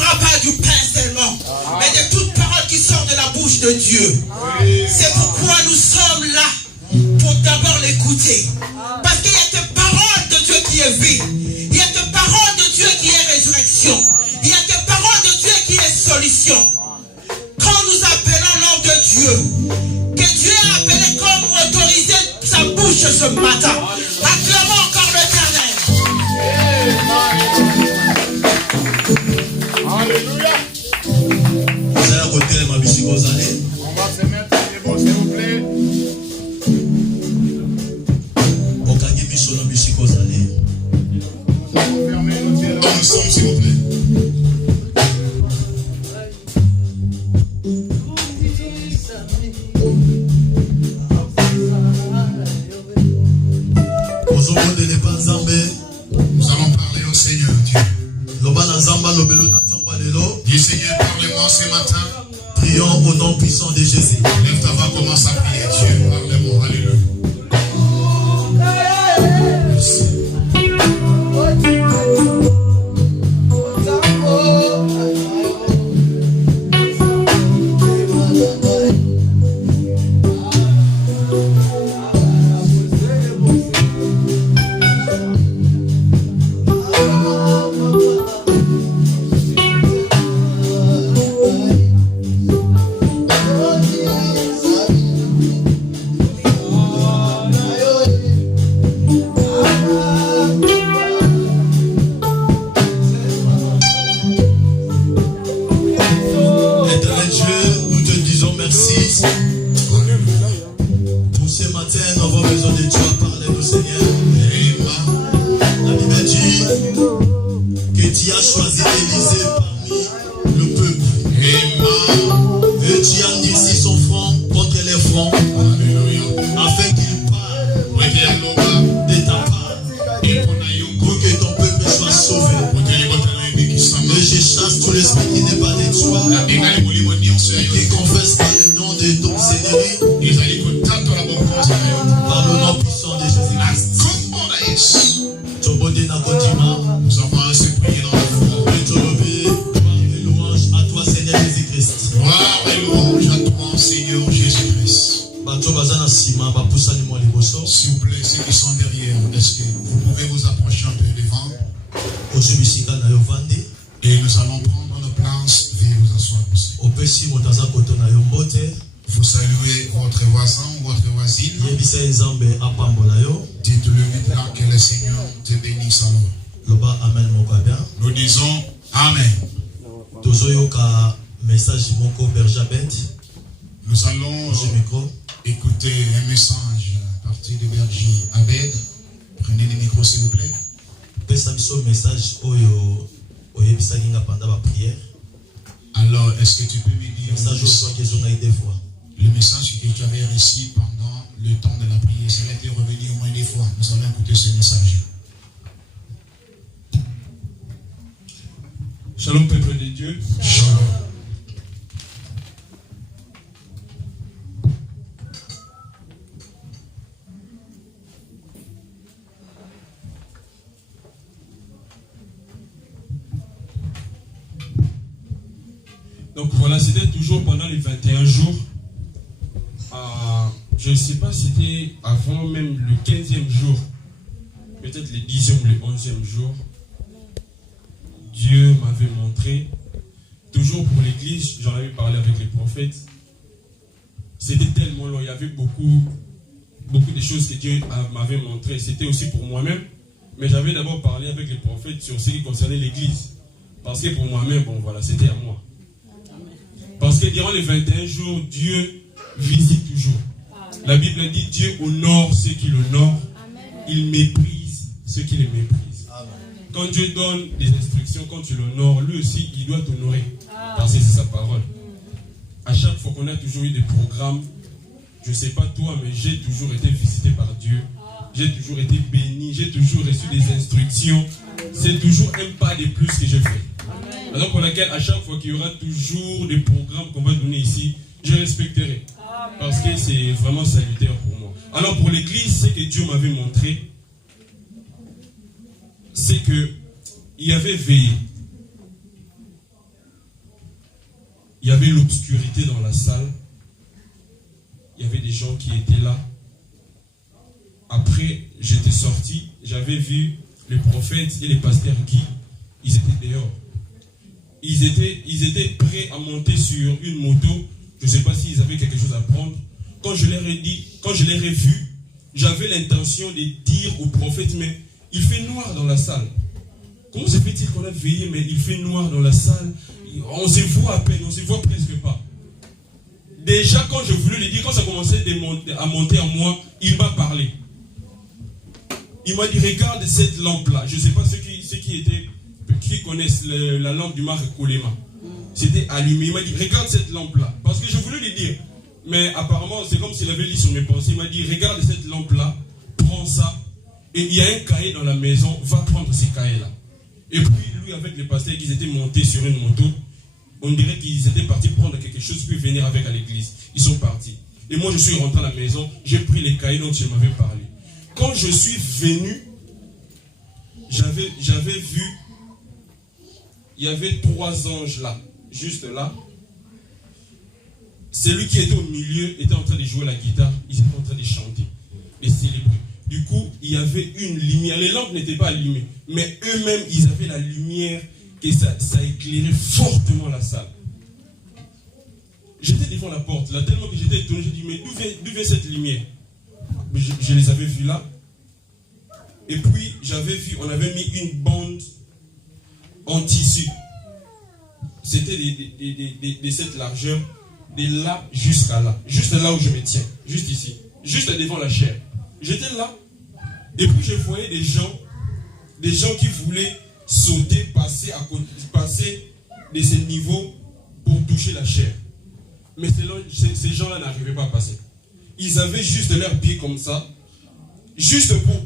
vivra pas du pain seulement, mais de toute parole qui sort de la bouche de Dieu. C'est pourquoi nous sommes là, pour d'abord l'écouter. Parce qu'il y a cette parole de Dieu qui est vie. Il y a cette parole de Dieu qui est résurrection. Il y a cette parole de Dieu qui est solution. Quand nous appelons le nom de Dieu, que Dieu a appelé comme autorisé sa bouche ce matin, acclamons encore l'Éternel. Alléluia. Vous allez à côté de ma biche, vous allez. On va se mettre debout, s'il vous plaît. Au Kanye Bichono Bichi, vous allez. Fermez nos yeux là où nous sommes, s'il vous plaît. Nous allons parler au Seigneur Dieu. Dis Seigneur, parle-moi ce matin. Prions au nom puissant de Jésus. Lève ta voix, commence à prier Dieu. Parle-moi, alléluia. Merci. S'il vous plaît, ceux qui sont derrière, est-ce que vous pouvez vous approcher un peu devant? Et nous allons prendre notre place. Veuillez vous asseoir aussi. Vous saluez votre voisin ou votre voisine. Dites-le maintenant que le Seigneur te bénisse alors. Nous disons Amen. Nous allons écouter un message à partir de berger Abed. Prenez le micro s'il vous plaît. Alors, est-ce que tu peux me dire le message que tu avais reçu pendant le temps de la prière? Ça va être revenu au moins des fois. Nous allons écouter ce message. Shalom, peuple de Dieu. Shalom. Donc voilà, c'était toujours pendant les 21 jours. Je ne sais pas si c'était avant même le 15e jour, peut-être le 10e ou le 11e jour. Dieu m'avait montré, toujours pour l'église, j'en avais parlé avec les prophètes. C'était tellement long, il y avait beaucoup de choses que Dieu m'avait montrées. C'était aussi pour moi-même, mais j'avais d'abord parlé avec les prophètes sur ce qui concernait l'église. Parce que pour moi-même, bon voilà, c'était à moi. Parce que durant les 21 jours, Dieu visite toujours. La Bible dit Dieu honore ceux qui l'honorent, il méprise ceux qui les méprisent. Quand Dieu donne des instructions, quand tu l'honores, lui aussi, il doit t'honorer. Parce que c'est sa parole. À chaque fois qu'on a toujours eu des programmes, je ne sais pas toi, mais j'ai toujours été visité par Dieu. J'ai toujours été béni, j'ai toujours reçu des instructions. C'est toujours un pas de plus que je fais. Raison pour laquelle, à chaque fois qu'il y aura toujours des programmes qu'on va donner ici, je respecterai. Parce que c'est vraiment salutaire pour moi. Alors pour l'église, ce que Dieu m'avait montré, c'est qu'il y avait veillé. il y avait l'obscurité dans la salle. Il y avait des gens qui étaient là. Après, j'étais sorti, j'avais vu les prophètes et les pasteurs Guy, ils étaient dehors. Ils étaient prêts à monter sur une moto. Je ne sais pas s'ils avaient quelque chose à prendre. Quand je leur ai vus, j'avais l'intention de dire aux prophètes, mais il fait noir dans la salle. Comment se fait-il qu'on a veillé, mais il fait noir dans la salle? On se voit à peine, on se voit presque pas. Déjà, quand je voulais le dire, quand ça commençait à monter à moi, il m'a parlé. Il m'a dit, regarde cette lampe-là. Je ne sais pas ceux qui connaissent la lampe du Marc Kolema. C'était allumé. Il m'a dit, regarde cette lampe-là. Parce que je voulais lui dire. Mais apparemment, c'est comme s'il avait lu sur mes pensées. Il m'a dit, regarde cette lampe-là, prends ça. Et il y a un cahier dans la maison, va prendre ces cahiers-là. Et puis, lui, avec les pasteurs, ils étaient montés sur une moto. On dirait qu'ils étaient partis prendre quelque chose, puis venir avec à l'église. Ils sont partis. Et moi, je suis rentré à la maison, j'ai pris les cahiers dont il m'avait parlé. Quand je suis venu, j'avais vu, il y avait 3 anges là, juste là. Celui qui était au milieu était en train de jouer la guitare, ils étaient en train de chanter, de célébrer. Du coup, il y avait une lumière. Les lampes n'étaient pas allumées, mais eux-mêmes, ils avaient la lumière et ça éclairait fortement la salle. J'étais devant la porte, là, tellement que j'étais étonné, j'ai dit, mais d'où vient cette lumière? Je les avais vus là. Et puis, j'avais vu, on avait mis une bande en tissu. C'était de cette largeur, de là jusqu'à là. Juste là où je me tiens, juste ici. Juste devant la chair. J'étais là. Et puis, je voyais des gens qui voulaient sauter, passer de ce niveau pour toucher la chair. Mais ces gens-là n'arrivaient pas à passer. Ils avaient juste leurs pieds comme ça. Juste pour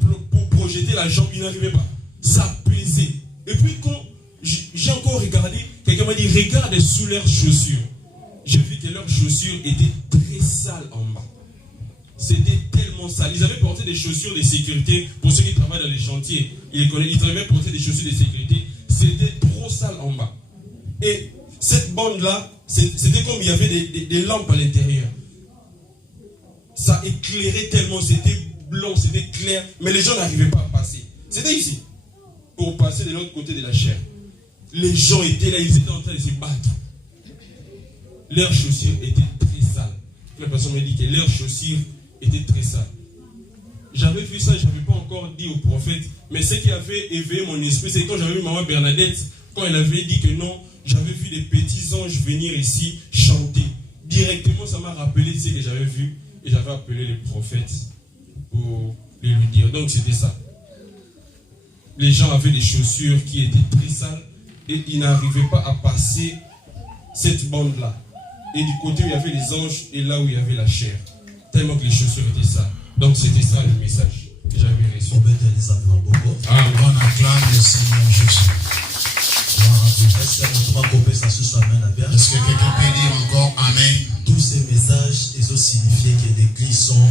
projeter la jambe, ils n'arrivaient pas. Ça pesait. Et puis quand j'ai encore regardé, quelqu'un m'a dit, regarde sous leurs chaussures. J'ai vu que leurs chaussures étaient très sales en bas. C'était tellement sale. Ils avaient porté des chaussures de sécurité. Pour ceux qui travaillent dans les chantiers, ils avaient porté des chaussures de sécurité. C'était trop sale en bas. Et cette bande-là, c'était comme il y avait des lampes à l'intérieur. Ça éclairait tellement, c'était blanc, c'était clair, mais les gens n'arrivaient pas à passer. C'était ici, pour passer de l'autre côté de la chair. Les gens étaient là, ils étaient en train de se battre. Leurs chaussures étaient très sales. La personne m'a dit que leurs chaussures étaient très sales. J'avais vu ça, je n'avais pas encore dit au prophète, mais ce qui avait éveillé mon esprit, c'est quand j'avais vu maman Bernadette, quand elle avait dit que non, j'avais vu des petits anges venir ici chanter. Directement, ça m'a rappelé ce que j'avais vu. Et j'avais appelé les prophètes pour les lui dire. Donc c'était ça. Les gens avaient des chaussures qui étaient très sales et ils n'arrivaient pas à passer cette bande-là. Et du côté où il y avait les anges et là où il y avait la chair. Tellement que les chaussures étaient sales. Donc c'était ça le message que j'avais reçu. On peut te les appeler beaucoup. Ah, on acclame le Seigneur Jésus. Est-ce que quelqu'un peut dire encore Amen? Tous ces messages, ils ont signifié que l'église sont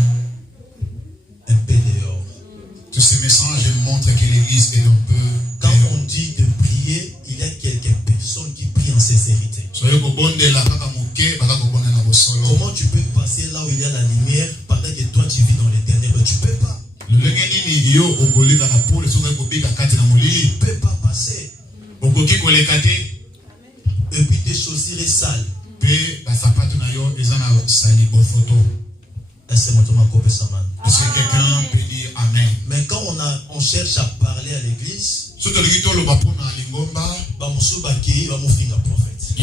un peu dehors. Tous ces messages montrent que l'église est un peu dehors. Quand on dit de prier, il y a quelques personnes qui prient en sincérité. Comment tu peux passer là où il y a la lumière pendant que toi tu vis dans les ténèbres? Tu ne peux pas. Tu ne peux pas passer. Et puis tes chaussures sont sales. Est-ce que quelqu'un peut dire Amen? Mais quand on cherche à parler à l'église, il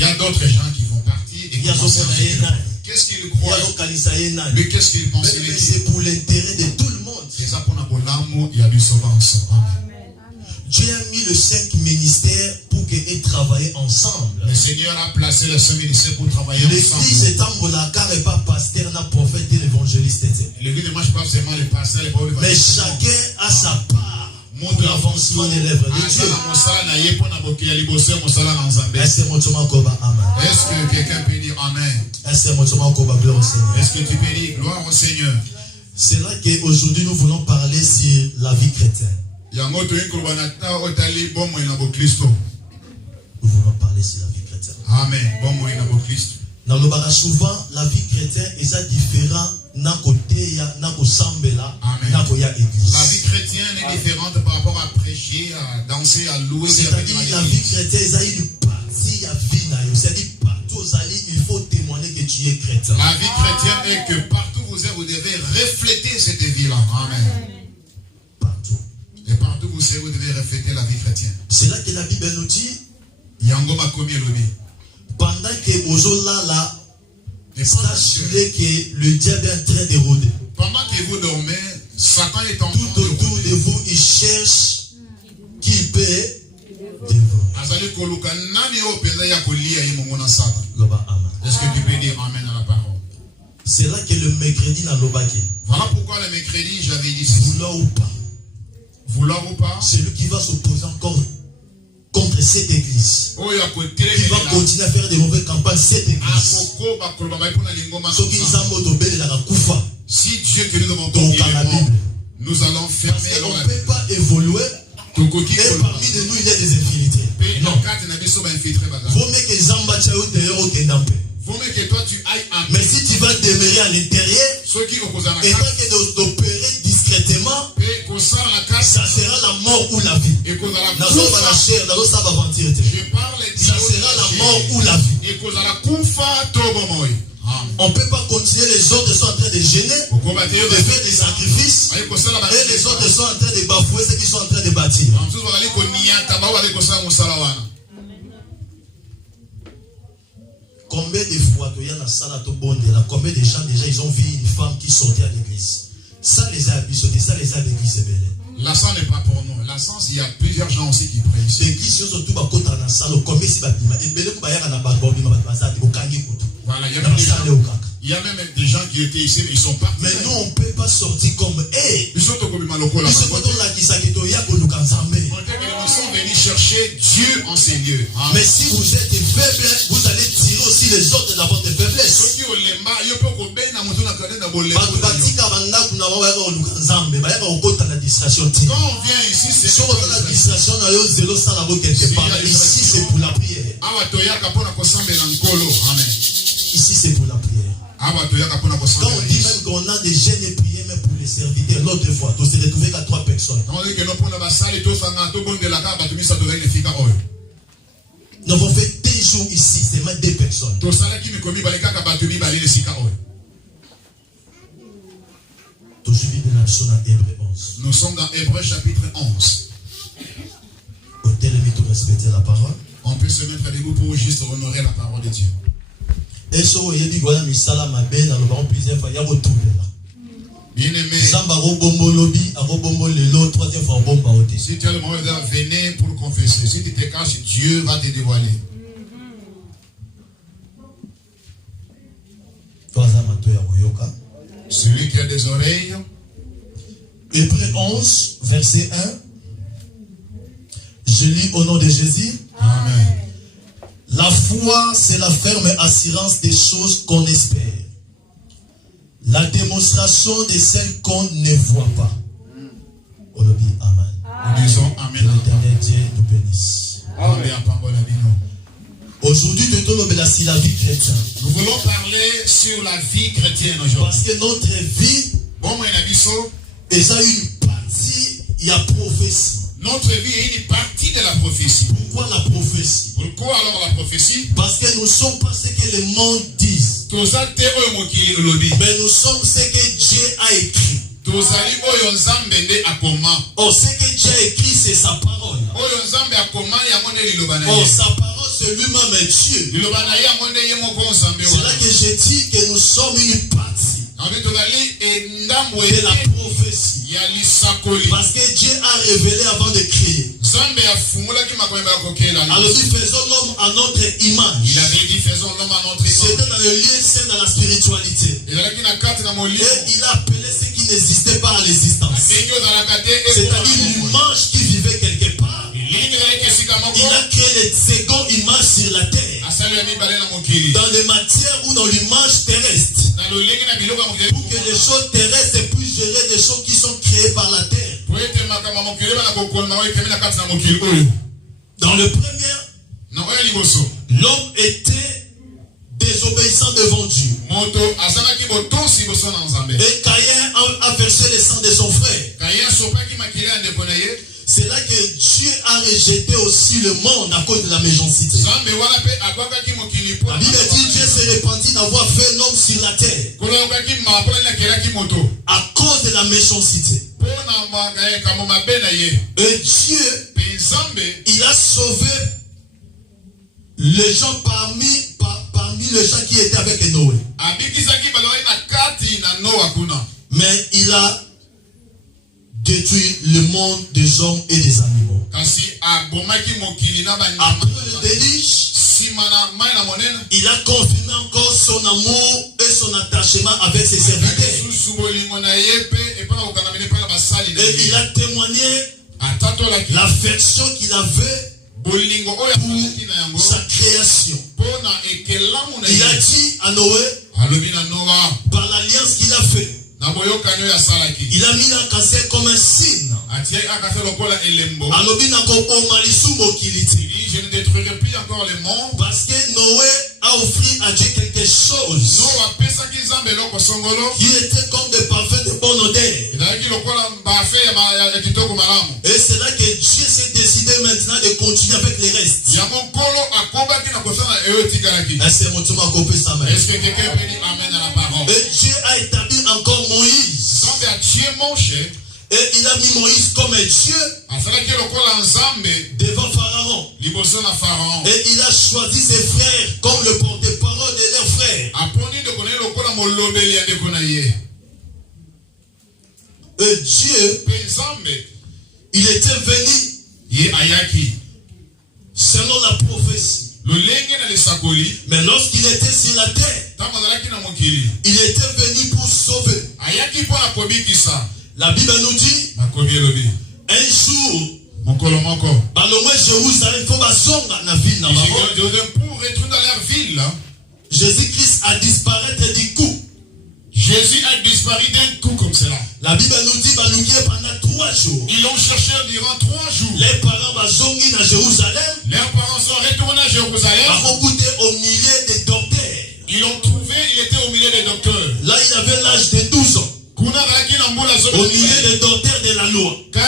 y a d'autres gens qui vont partir et qui vont servir. Qu'est-ce qu'ils croient? Mais qu'est-ce qu'ils pensent? C'est pour l'intérêt de tout le monde. C'est ça pour il y a du sauvance. Dieu a mis les 5 ministères pour qu'ils travaillent ensemble. Le Seigneur a placé les 5 ministères pour travailler ensemble. L'église est en Bolakar et pas pasteur, n'a prophète et l'évangéliste. L'église ne marche pas seulement les pasteurs, les prophètes. Mais chacun a sa part pour l'avancement des lèvres de Dieu. Est-ce que quelqu'un peut dire Amen? Est-ce que tu peux dire gloire au Seigneur? C'est là qu'aujourd'hui nous voulons parler sur la vie chrétienne. Nous voulons parler sur la vie chrétienne. Amen. Christ. Dans le bagage souvent, la vie chrétienne est différente na côté na ko sambela na ko ya église. La vie chrétienne est différente par rapport à prêcher, à danser, à louer. C'est-à-dire la vie chrétienne a une partie à vie na yo. C'est-à-dire partout où allez, il faut témoigner que tu es chrétien. La vie chrétienne est que partout où vous êtes, vous devez refléter cette vie-là. Amen. Partout. Et partout où vous êtes, vous devez refléter la vie chrétienne. C'est là que la Bible nous dit. Yangoma komi lobi. Pendant que Ozola là, sachez que le diable est en train de rôder. Pendant que vous dormez, Satan est en train de tout autour de vous, il cherche qui peut dévorer. Est-ce que tu peux dire amen à la parole? C'est là que le mercredi n'a l'obaki. Voilà pourquoi le mercredi j'avais dit vouloir ou pas. Vouloir ou pas. Celui qui va s'opposer encore contre cette église, qui va continuer à faire des mauvaises campagnes cette église. Si Dieu que nous devons donner, nous allons fermer. On ne peut pas évoluer et parmi de nous il y a des infiltrés. Non. Vaut mieux que Zamba Tchaou d'ailleurs au Kenampe. Vaut mieux que toi tu ailles en. Mais si tu vas demeurer à l'intérieur et tant que d'opérer discrètement, ça sera la mort ou la vie. Ça sera la mort ou la vie. On ne peut pas continuer, les autres sont en train de gêner, de faire des sacrifices, et les autres sont en train de bafouer ceux qui sont en train de bâtir. Combien de fois qu'il y a dans la salle à combien de gens déjà ils ont vu une femme qui sortait à l'église? Ça les a abusés, ça les a à l'église. La salle n'est pas pour nous. La salle, il y a plusieurs gens aussi qui prient. L'église, surtout, dans la salle, combien de bâtiments? Et bien, voilà, il y a même des gens qui étaient ici, mais ils sont partis. Mais nous, on ne peut pas sortir comme eux. Ils sont venus chercher Dieu en ces lieux. Mais si vous êtes faible, vous allez tirer aussi les autres dans votre faiblesse. Quand on vient ici, c'est pour la distraction. Ici, c'est pour la prière. Ici, c'est pour la prière. Quand on dit même qu'on a des jeunes et prières, même pour les serviteurs, l'autre fois, on s'est retrouvé qu'à 3 personnes. Nous avons fait 2 jours ici, c'est même 2 personnes. Nous sommes dans Hébreux chapitre 11. On peut se mettre debout pour juste honorer la parole de Dieu. Bien-aimé, si tu as le moment de venir pour confesser, si tu te caches, Dieu va te dévoiler. Celui qui a des oreilles. Hébreux 11, verset 1. Je lis au nom de Jésus. Amen. La foi, c'est la ferme assurance des choses qu'on espère. La démonstration de celles qu'on ne voit pas. On le dit Amen. Nous disons Amen. L'éternel Dieu nous bénisse. Aujourd'hui, nous voulons parler sur la vie chrétienne aujourd'hui. Parce que notre vie, et ça une partie, il y a prophétie. Notre vie est une partie de la prophétie. Pourquoi la prophétie? Pourquoi alors la prophétie? Parce que nous ne sommes pas ce que le monde dit. Mais nous sommes ce que Dieu a écrit. Oh, ce que Dieu a écrit, c'est sa parole. Oh, sa parole, c'est lui-même est Dieu. C'est là que je dis que nous sommes une partie de la prophétie. Parce que Dieu a révélé avant de créer. Alors dit faisons l'homme à notre image. C'était dans le lieu saint, dans la spiritualité. Et il a appelé ce qui n'existait pas à l'existence. C'est-à-dire l'image qui vivait quelque part. Il a créé les secondes images sur la terre. Dans les matières ou dans l'image terrestre. Pour que les choses terrestres puissent gérer des choses qui sont créées par la terre. Dans le premier, l'homme était désobéissant devant Dieu. Et Caïn a versé le sang de son frère. C'est là que Dieu a rejeté aussi le monde à cause de la méchanceté. La Bible dit que Dieu s'est repenti d'avoir fait l'homme sur la terre à cause de la méchanceté. Et Dieu, il a sauvé les gens parmi les gens qui étaient avec Noé. Mais il a détruit le monde des hommes et des animaux. Après le déluge, il a confirmé encore son amour et son attachement avec ses serviteurs. Et il a témoigné l'affection qu'il avait pour sa création. Il a dit à Noé, par l'alliance qu'il a fait, il a mis un cancer comme un signe. Je ne détruirai plus encore le monde. Parce que Noé a offert à Dieu quelque chose qui était comme des parfums de bonne odeur. Et c'est là que Dieu s'est décidé maintenant de continuer avec les restes. Est-ce que quelqu'un peut dire Amen à la parole? Et Dieu a établi encore Moïse. Et il a mis Moïse comme Dieu devant Pharaon. Et il a choisi ses frères comme le porte-parole de leurs frères. Et Dieu, il était venu selon la prophétie. Mais lorsqu'il était sur la terre, il était venu pour sauver. La Bible nous dit, un jour, Jérusalem, pour retourner dans leur ville, Jésus-Christ a disparu du coup. Jésus a disparu d'un coup comme cela. La Bible nous dit pendant 3 jours. Ils l'ont cherché durant 3 jours. Les parents sont à Jérusalem. Leurs parents sont retournés à Jérusalem. Au milieu des docteurs. Ils l'ont trouvé, il était au milieu des docteurs. Là, il avait l'âge de 12 ans. Au milieu des docteurs de la loi. Il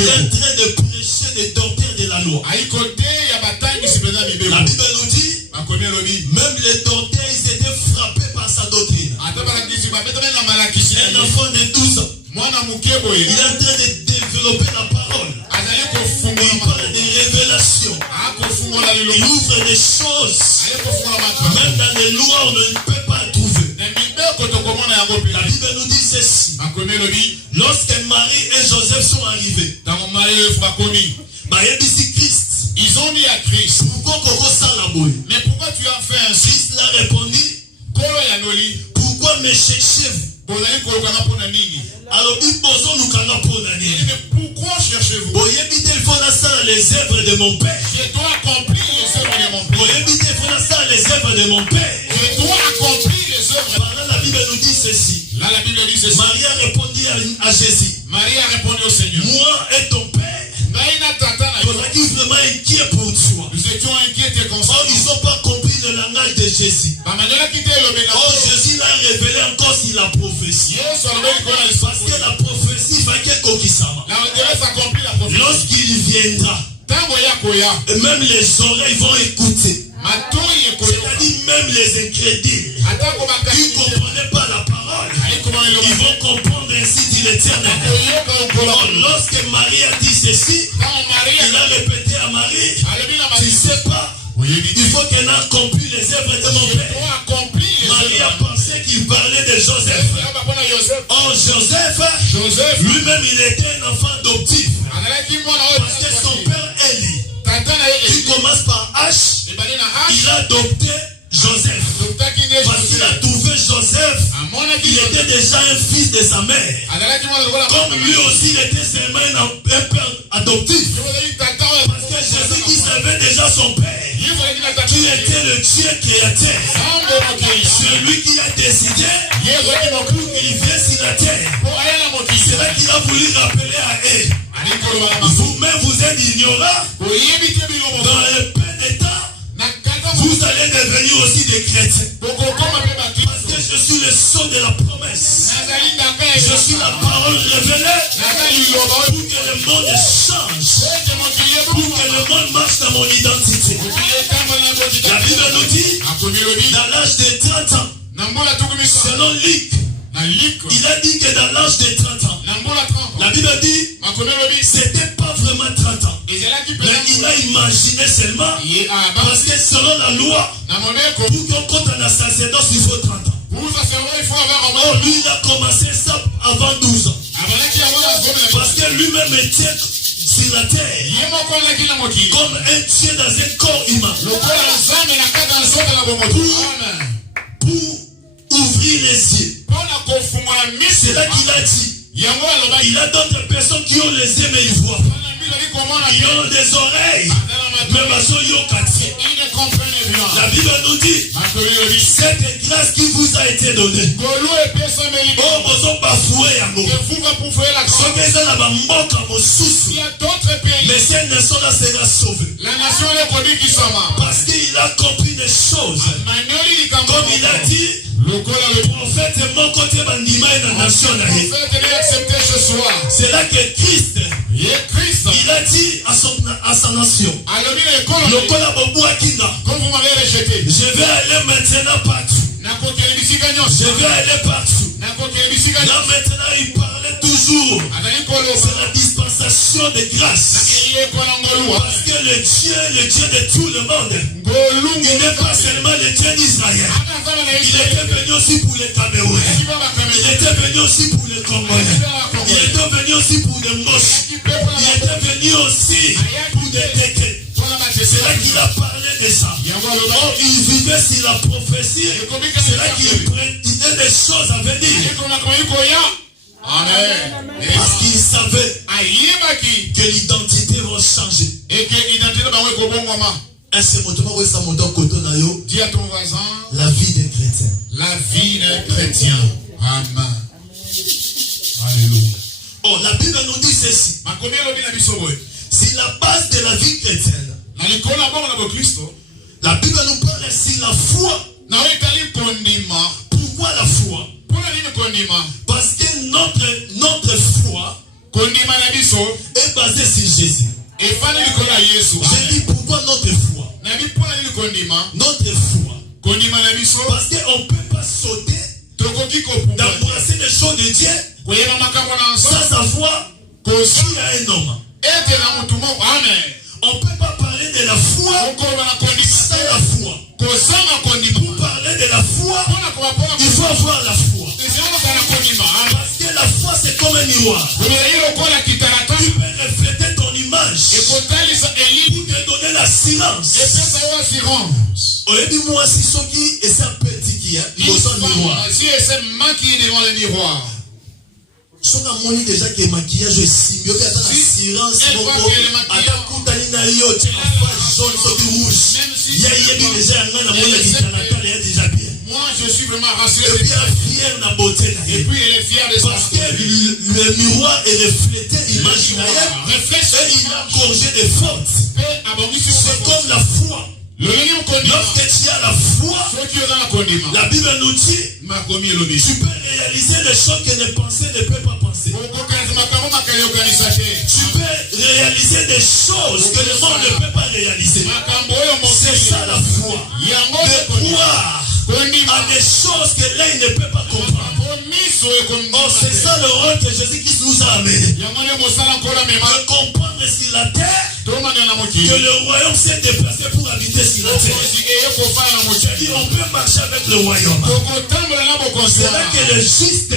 est en train de prêcher des docteurs de la loi. La Bible nous dit, même les docteurs, ils étaient frappés par sa doctrine. Un enfant de 12 ans, il est en train de développer la parole. Il parle des révélations. Il ouvre des choses. Même dans les lois, on ne peut pas trouver. La Bible nous dit ceci. Lorsque Marie et Joseph sont arrivés, ils ont dit à Christ, mais pourquoi tu as fait ainsi? Christ l'a répondu, pourquoi me cherchez-vous? Alors pourquoi cherchez-vous? Il faut les œuvres de mon Père. Je dois accomplir les œuvres de mon Père. Les œuvres de mon Père. Je dois accomplir les œuvres. Là, la Bible nous dit ceci. Là, la Bible dit ceci. Marie a répondu à Jésus. Marie a répondu au Seigneur. Moi et ton Père. On a vraiment inquiet pour toi. Nous étions inquiets concernant. Ils n'ont pas compris le langage de Jésus. Jésus l'a révélé encore sur la prophétie. Parce que la prophétie va que lorsqu'il viendra, et même les oreilles vont écouter. C'est-à-dire même les incrédules qui ne comprenaient pas la parole, ils vont comprendre ainsi dit l'Éternel. Lorsque Marie a dit ceci, il a répété à Marie, tu ne sais pas, il faut qu'elle accomplisse les œuvres de mon Père. Marie a pensé qu'il parlait de Joseph. Oh, Joseph, lui-même il était un enfant adoptif. Parce que son père Élie, qui commence par H, il a adopté Joseph. Parce qu'il a trouvé Joseph, il était déjà un fils de sa mère. Comme lui aussi, il était seulement un père adoptif. Parce que Jésus qui savait déjà son père, qui était le Dieu créateur. C'est lui qui a décidé qu'il vienne sur la terre. C'est là qu'il a voulu rappeler à eux. Vous-même, vous êtes ignorants. Dans un peu de temps, vous allez devenir aussi des des chrétiens. Parce que je suis le son de la promesse. Je suis la parole révélée pour que le monde change. Pour que le monde marche dans mon identité. La Bible nous dit, dans l'âge de 30 ans, selon Luc, il a dit que dans l'âge de 30 ans, la Bible dit, c'était pas vraiment 30 ans. Mais il a imaginé seulement, parce que selon la loi, pour qu'on compte en sacerdoce, il faut 30 ans. Oh, lui, il a commencé ça avant 12 ans. Parce que lui-même était sur la terre comme un Dieu dans un corps humain. Pour ouvrir les yeux. C'est là qu'il a dit. Il a d'autres personnes qui ont les yeux mais ils voient. Ils ont des oreilles. Mais la Bible nous dit, cette grâce qui vous a été donnée. Oh, vous ont bafoué à nous. Mais si elles ne sont là, c'est la sauver. Parce qu'il a compris des choses. Comme il a dit, le prophète est mon côté bandima et la nation. C'est là que Christ, il a dit à sa nation, je vais aller maintenant partout. Je vais aller partout. Là maintenant il parlait toujours. C'est la dispensation de grâce. Parce que le Dieu de tout le monde, il n'est pas seulement le Dieu d'Israël. Il était venu aussi pour les Camerounais. Il était venu aussi pour les Congolais. Il était venu aussi pour les Moches. Il était venu aussi pour des Tétés. C'est là qu'il a parlé de ça. Oh, il vivait sur la prophétie. C'est là qu'il prédisait des choses à venir. Amen. Parce qu'il savait que l'identité va changer. Dis à ton voisin, la vie des chrétiens. La vie des chrétiens. Amen. Alléluia. Oh, la Bible nous dit ceci. C'est la base de la vie chrétienne. La Bible nous parle sur la foi. Pourquoi la foi? Parce que notre foi est basée sur Jésus. J'ai dit pourquoi notre foi? Notre foi. Parce qu'on ne peut pas sauter d'embrasser les choses de Dieu sans savoir qu'il y a un homme. On ne peut pas parler de la foi sans la foi. Pour parler de la foi, il faut avoir la foi. Parce que la foi c'est comme un miroir. Tu peux refléter ton image pour te donner l'assurance. dit moi si ce qui est un petit qui est miroir. Si c'est maquillé devant le miroir. Si on a moni déjà que maquillage est simio, il y a une assurance, il y a déjà bien. Moi je suis vraiment rassuré. Et puis elle est fière de la beauté. Et puis elle est fière de ça. Parce que le miroir est reflété, imaginaire. Et il a gorgé de fautes. C'est comme la foi. Lorsque tu as la foi, la Bible nous dit, tu peux réaliser les choses que les pensées ne peuvent pas penser. Tu peux réaliser des choses que le monde ne peut pas réaliser. C'est ça la foi. De croire à des choses que l'œil ne peut pas comprendre. Oh, c'est ça le rôle que Jésus-Christ nous a amené. De comprendre sur la terre que le royaume s'est déplacé pour habiter sur la terre. Et on peut marcher avec le royaume. C'est là que le juste,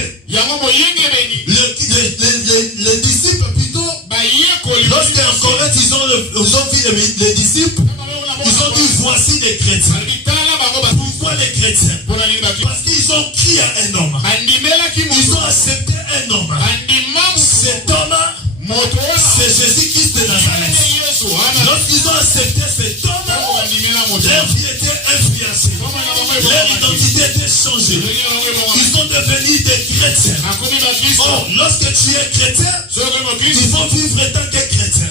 les disciples plutôt, lorsqu'en Corinthe ils ont vu les disciples, ils ont dit voici les chrétiens. Pourquoi les chrétiens? Parce qu'ils ont crié à un homme. Ils ont accepté un homme. Cet homme, c'est Jésus-Christ de Nazareth. Lorsqu'ils ont accepté cet homme, leur vie était influencée. Leur identité était changée. Ils sont devenus des chrétiens. Oh, lorsque tu es chrétien, il faut vivre en tant que chrétien.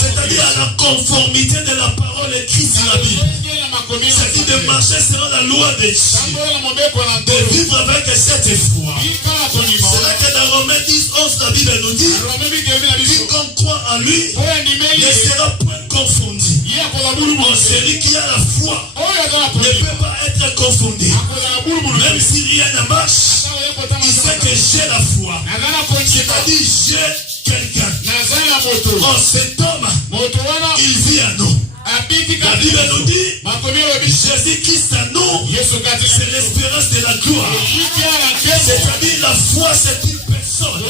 C'est-à-dire à la conformité de la parole écrite sur la Bible. C'est dit de marcher selon la loi de Dieu. De vivre avec cette foi. C'est là que dans Romains 10, 11, la Bible nous dit quiconque croit en lui ne sera point confondu. Celui qui a la foi ne peut pas être confondu. Même si rien ne marche, il sait que j'ai la foi. C'est-à-dire j'ai quelqu'un. Oh, cet homme, il vit à nous. La Bible nous dit Jésus-Christ à nous, c'est l'espérance de la gloire. C'est-à-dire la foi, c'est une personne.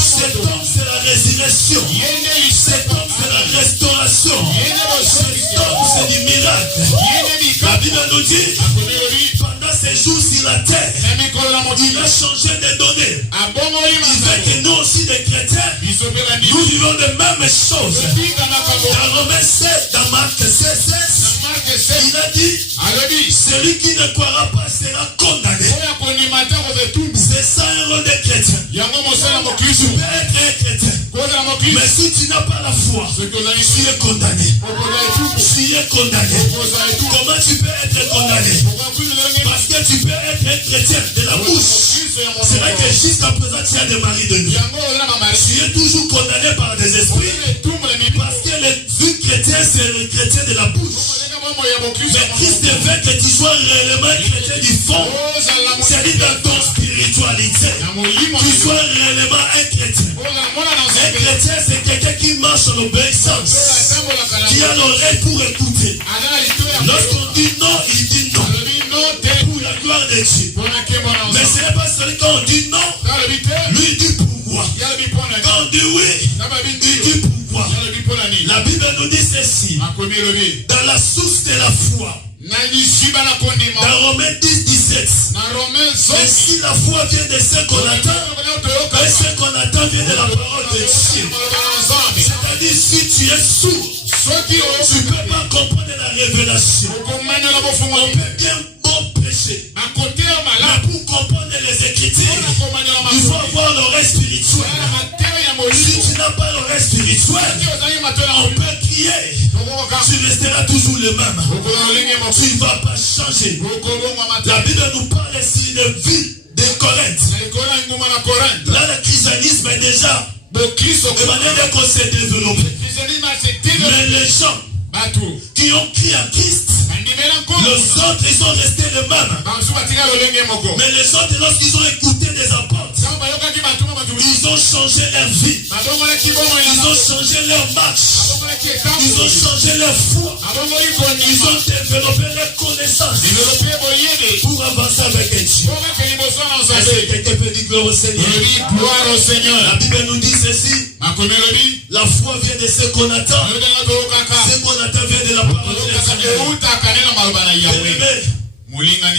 Cet homme, c'est la résurrection. Cet homme, c'est la restauration. Cet homme, c'est du miracle. La Bible nous dit pendant ces jours sur la terre, il a changé de données. Il fait que nous aussi, des chrétiens, nous vivons les mêmes choses. Dans Romains 7, dans Marc 16, il a dit celui qui ne croira pas sera condamné. C'est ça un rôle de chrétien. Tu peux être un chrétien, mais si tu n'as pas la foi, tu es condamné. Tu es condamné. Comment tu peux être condamné? Parce que tu peux être un chrétien de la bouche. C'est vrai que jusqu'à présent tu as des maris de nuit. Tu es toujours condamné par des esprits. Parce que le vie chrétien, c'est le chrétien de la bouche. Mais Christ veut que tu sois réellement chrétien du fond. C'est-à-dire dans ton spiritualité. Tu sois réellement un chrétien. Un chrétien, c'est quelqu'un qui marche en obéissance. Qui a l'oreille pour écouter. Lorsqu'on dit non, il dit non. Pour la gloire de Dieu. Mais ce n'est pas celui quand on dit non, lui il dit pourquoi. Quand on dit oui, il dit pourquoi. La Bible nous dit ceci. Dans la source de la foi. Dans Romains 10, 17. Et si la foi vient de ce qu'on attend, et ce qu'on attend vient de la parole de Dieu. C'est-à-dire si tu es sourd, tu ne peux pas comprendre la révélation. On peut bien péché. Mais pour comprendre les Écritures, il faut avoir l'oreille spirituelle. Si tu n'as pas l'oreille spirituelle, on peut crier. Tu resteras toujours le même. Tu ne vas pas changer. La Bible nous parle ici de ville de Corinthe. Là, le christianisme est déjà de manière qu'on s'est développé. Mais les gens qui ont crié à Christ, les autres, ils sont restés les mêmes. Mais les autres, lorsqu'ils ont écouté des apôtres, ils ont changé leur vie. Ils ont changé leur marche. Ils ont changé leur foi. Ils ont développé leur connaissance pour avancer avec Dieu. Est-ce que quelqu'un peut dire gloire au Seigneur? La Bible nous dit ceci. La foi vient de ce qu'on attend. Ce qu'on attend vient de la parole de Dieu.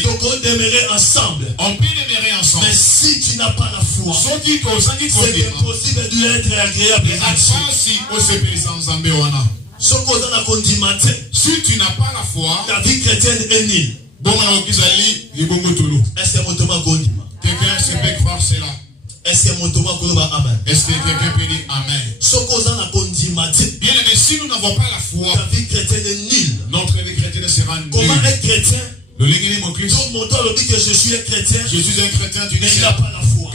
Donc on demeurait ensemble. Mais si tu n'as pas la foi, c'est impossible d'être agréable à Dieu. Si tu n'as pas la foi, ta vie chrétienne est nulle. Est-ce que mon Thomas Gondima? Quelqu'un se peut croire cela. Est-ce que mon Thomas Gondima amen? Est-ce que quelqu'un peut dire amen? Bien aimé, si nous n'avons pas la foi, ta vie chrétienne est nulle. Notre vie chrétienne sera nulle. Comment être chrétien? Donc mon temps dit que je suis un chrétien. Je suis un chrétien, tu dis mais il n'a pas la foi.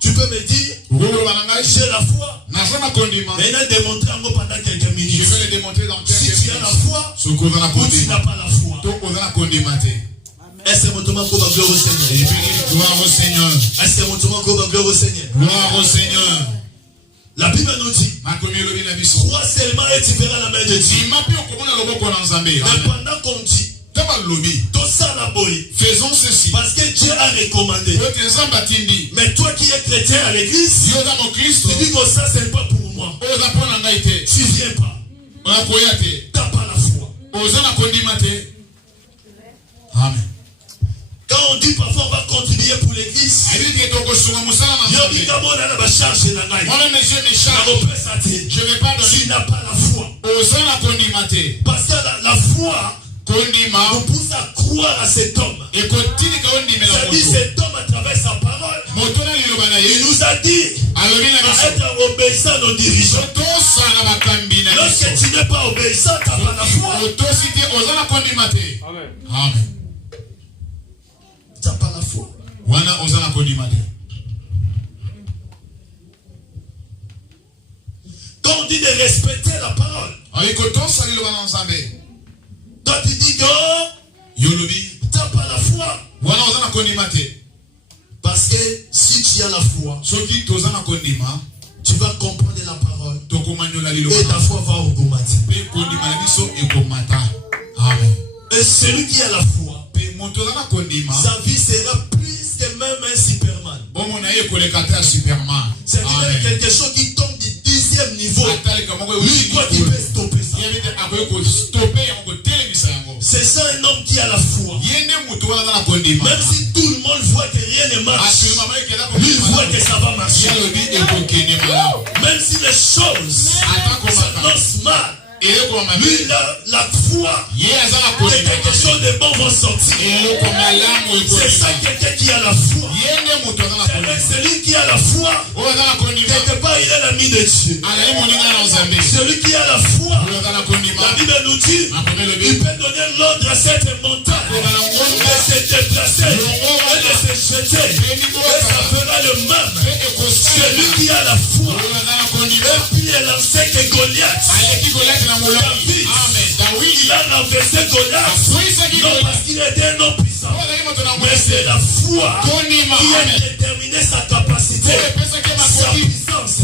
Tu peux me dire, j'ai la foi. Mais il a démontré en pendant quelques minutes. Je vais le démontrer dans quelques minutes. Si tu as la foi, ou tu n'as pas la foi. Est-ce que mon Thomas gloire au Seigneur? Gloire au Seigneur. Est-ce que mon Thomas gloire au Seigneur? Gloire au Seigneur. La Bible nous dit, crois seulement et tu verras la main de Dieu. Mais pendant qu'on dit, faisons ceci. Parce que Dieu a recommandé. Mais toi qui es chrétien à l'église, tu dis que ça c'est pas pour moi. Tu viens pas. Tu n'as pas la foi. Amen. Quand on dit parfois on va contribuer pour l'église, je ne vais pas. Tu n'as pas la foi. Parce que la foi, nous pousse à croire à cet homme. C'est-à-dire cet homme à travers sa parole, il nous a dit à être obéissant à nos dirigeants. Lorsque tu n'es pas obéissant, tu n'as pas la foi. Amen. Tu n'as pas la foi. Quand on dit de respecter la parole, toi tu dis que tu n'as pas la foi. Parce que si tu as la foi, tu vas comprendre la parole et ta foi va augmenter. Et celui qui a la foi, sa vie sera plus que même un Superman. C'est-à-dire quelque chose qui tombe du 10e niveau. Lui, quoi qui peut stopper ça? C'est ça un homme qui a la foi. Même si tout le monde voit que rien ne marche, lui il voit que ça va marcher. Même si les choses s'annoncent mal, lui, la foi et quelque chose de bon vont sortir. C'est ça quelqu'un qui a la foi. Celui qui a la foi, quelque part il est l'ami de Dieu. Celui qui a la foi, la Bible nous dit, il peut donner l'ordre à cette montagne de se déplacer et de se jeter. Et ça fera le même. Celui qui a la foi, et puis il lançait que Goliath. David, il a renversé Goliath, non parce qu'il était un homme puissant, mais c'est la foi qui a déterminé sa capacité, sa puissance.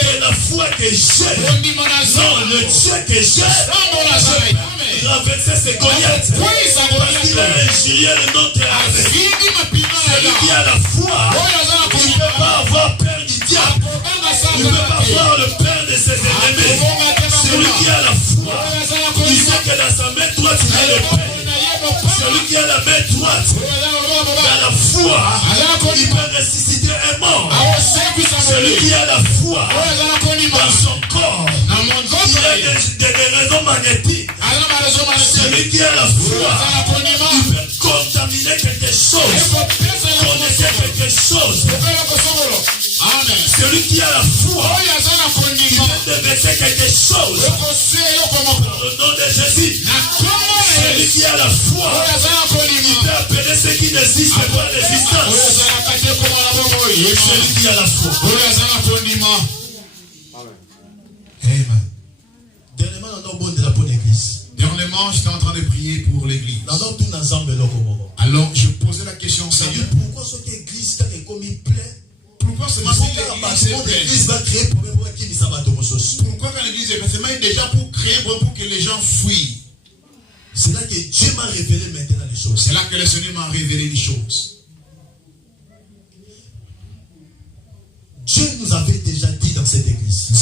C'est la foi que j'ai, non le Dieu que j'ai, renverser ce Goliath, parce qu'il a injurié le notre âme. Celui qui a la foi, il ne peut pas avoir peur du diable, il ne peut pas voir le père de ses ennemis. Celui qui a la foi, il sait que dans sa main droite, il a le Père. Celui qui a la main droite, il a la foi, il peut ressusciter un mort. Celui qui a la foi, dans son corps, il a des raisons magnétiques. Celui qui a la foi, il peut contaminer quelque chose, connaître quelque chose. Amen. Celui qui a la foi, il peut déverser quelque chose. Dans le nom de Jésus. Celui qui a la foi, il peut appeler ce qui n'existe pas à l'existence. Celui qui a la foi. Amen. Dernièrement, on a bon de la bonne église. Dernièrement, j'étais en train de prier pour l'église. Alors, je posais la question, Seigneur. Pourquoi cette église, quand elle est comme il plaît, pourquoi seulement l'église va créer problème pour qui ça va tomber sur soi? Pourquoi quand l'église est faite déjà pour créer pour que les gens fuient? C'est là que Dieu m'a révélé maintenant les choses. C'est là que le Seigneur m'a révélé les choses. Dieu nous avait déjà dit dans cette église.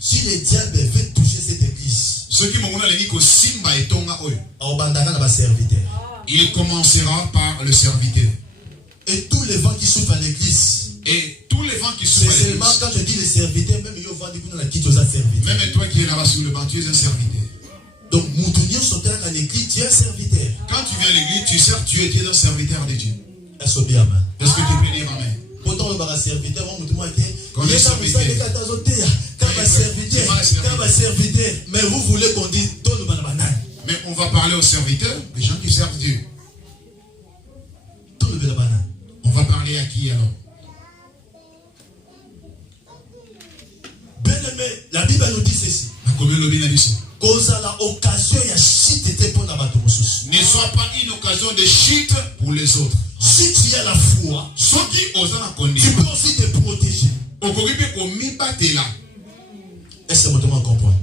Si le diable veut toucher cette église, il commencera par le serviteur. Et tous les vents qui souffrent à l'église. Et tous les vents qui souffrent à l'église. C'est seulement quand je dis les serviteurs, même ils vont dire qu'on a quitté aux serviteurs. Même toi qui es là-bas sur le banc, tu es un serviteur. Donc, Moutounion sont à l'église, tu es un serviteur. Quand tu viens à l'église, tu sers, tu es un serviteur de Dieu. Est-ce que tu peux dire amen? Pourtant, on va serviteur, quand le serviteur, mais vous voulez qu'on dise tout le banane. Mais on va parler aux serviteurs, les gens qui servent Dieu. Tout le banane. On va parler à qui alors? Bien aimé, la Bible nous dit ceci. Ne soit pas une occasion de chute pour les autres. Si tu as la foi, tu peux aussi te protéger. Est-ce que vous comprenez?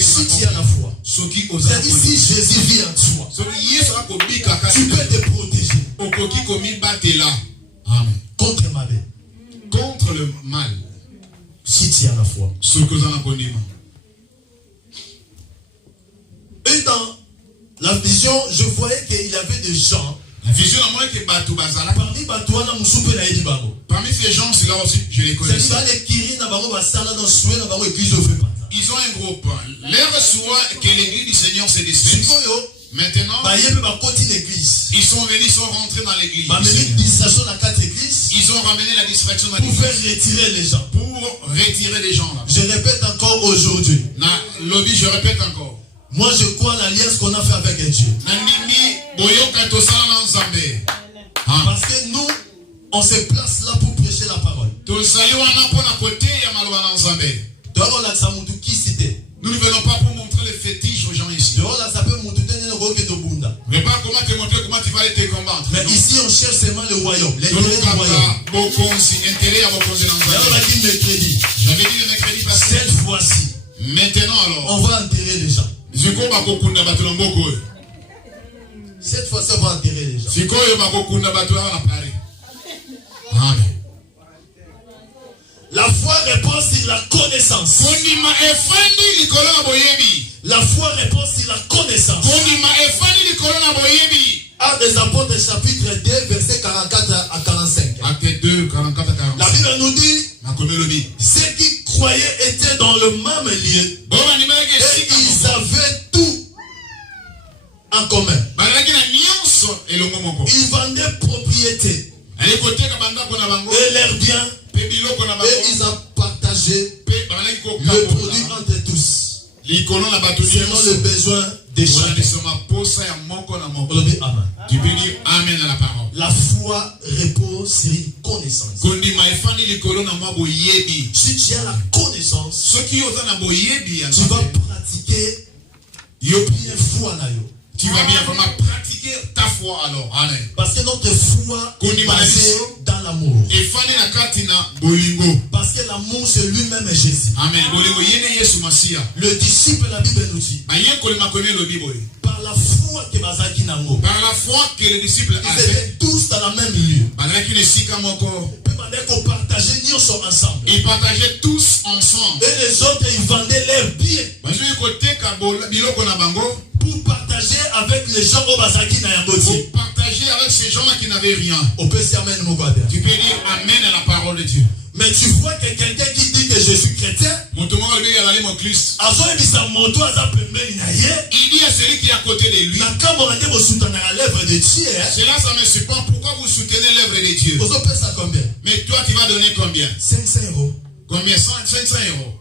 Si tu as la foi, c'est-à-dire si Jésus vit en toi, tu peux te protéger. Amen. Contre ma bête. Contre le mal. Si tu as la foi. Et dans la vision, je voyais qu'il y avait des gens. La vision, parmi ces gens, c'est là aussi, je les connais. Ils ont un groupe. Leur soit que l'église du Seigneur se disperse. Maintenant, ils sont venus, ils sont rentrés dans l'église. Ils ont ramené la distraction dans l'église. Pour faire retirer les gens. Pour retirer les gens là. Je répète encore aujourd'hui. Lobby, je répète encore. Moi je crois à l'alliance qu'on a fait avec Dieu. Parce que nous, on se place là pour prêcher la parole. Nous ne venons pas pour montrer les fétiches aux gens ici. Mais pas comment te montrer comment tu vas aller te combattre. Mais non. Ici on cherche seulement le royaume. L'intérêt du royaume. J'avais dit le mercredi passé. Cette fois-ci. Maintenant alors. On va enterrer les gens. Cette fois-ci on va enterrer les gens. Amen. La foi répond sur la connaissance. La foi répond sur la connaissance. Actes des Apôtres chapitre 2 verset 44 à 45. Acte 2, 44 à 45. La Bible nous dit ceux qui croyaient étaient dans le même lieu et ils avaient tout en commun. Ils vendaient propriété et leurs biens et ils ont partagé le produit entre tous selon le besoin de chacun. Tu peux dire Amen à la parole. La foi repose sur une connaissance. Si tu as la connaissance, tu vas pratiquer bien foi. Tu vas bien vraiment pratiquer ta foi alors. Amen. Parce que notre foi est basée dans l'amour. Parce que l'amour c'est lui-même Jésus. Amen. Le disciple, la Bible nous dit, par la foi que Bazaki Nango, par la foi que le disciple ils étaient tous dans la même lieu. Ils partageaient tous ensemble. Et les autres ils vendaient leurs biens pour partager avec les gens au Bazaki Nayamboti. Pour partager avec ces gens-là qui n'avaient rien. On peut dire Amen. Tu peux dire Amen à la parole de Dieu. Mais tu vois que quelqu'un qui dit que je suis chrétien, il dit à celui qui est à côté de lui. Cela, ça me surprend. Pourquoi vous soutenez l'œuvre de Dieu? Mais toi, tu vas donner combien? 500 euros. Combien? 500 euros.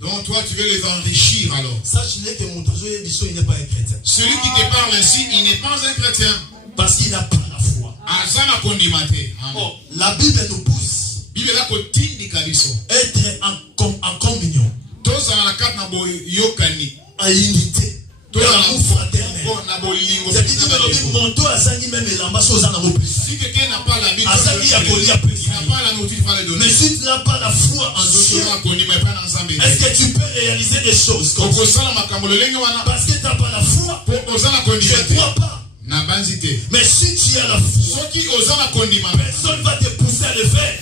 Donc toi, tu veux les enrichir alors. Sache-le que mon il n'est pas un chrétien. Celui qui te parle ainsi, il n'est pas un chrétien. Parce qu'il n'a pas la foi. Oh, la Bible nous pousse être en communion, en unité, en amour fraternel. C'est-à-dire que mon dos a zangi même l'amba chose en amour plus. Si quelqu'un n'a pas la Bible, mais si tu n'as pas la foi en Dieu, est-ce que tu peux réaliser des choses comme ça? Parce que tu n'as pas la foi, je ne crois pas. Mais si tu as la foi, personne ne va te pousser à le faire.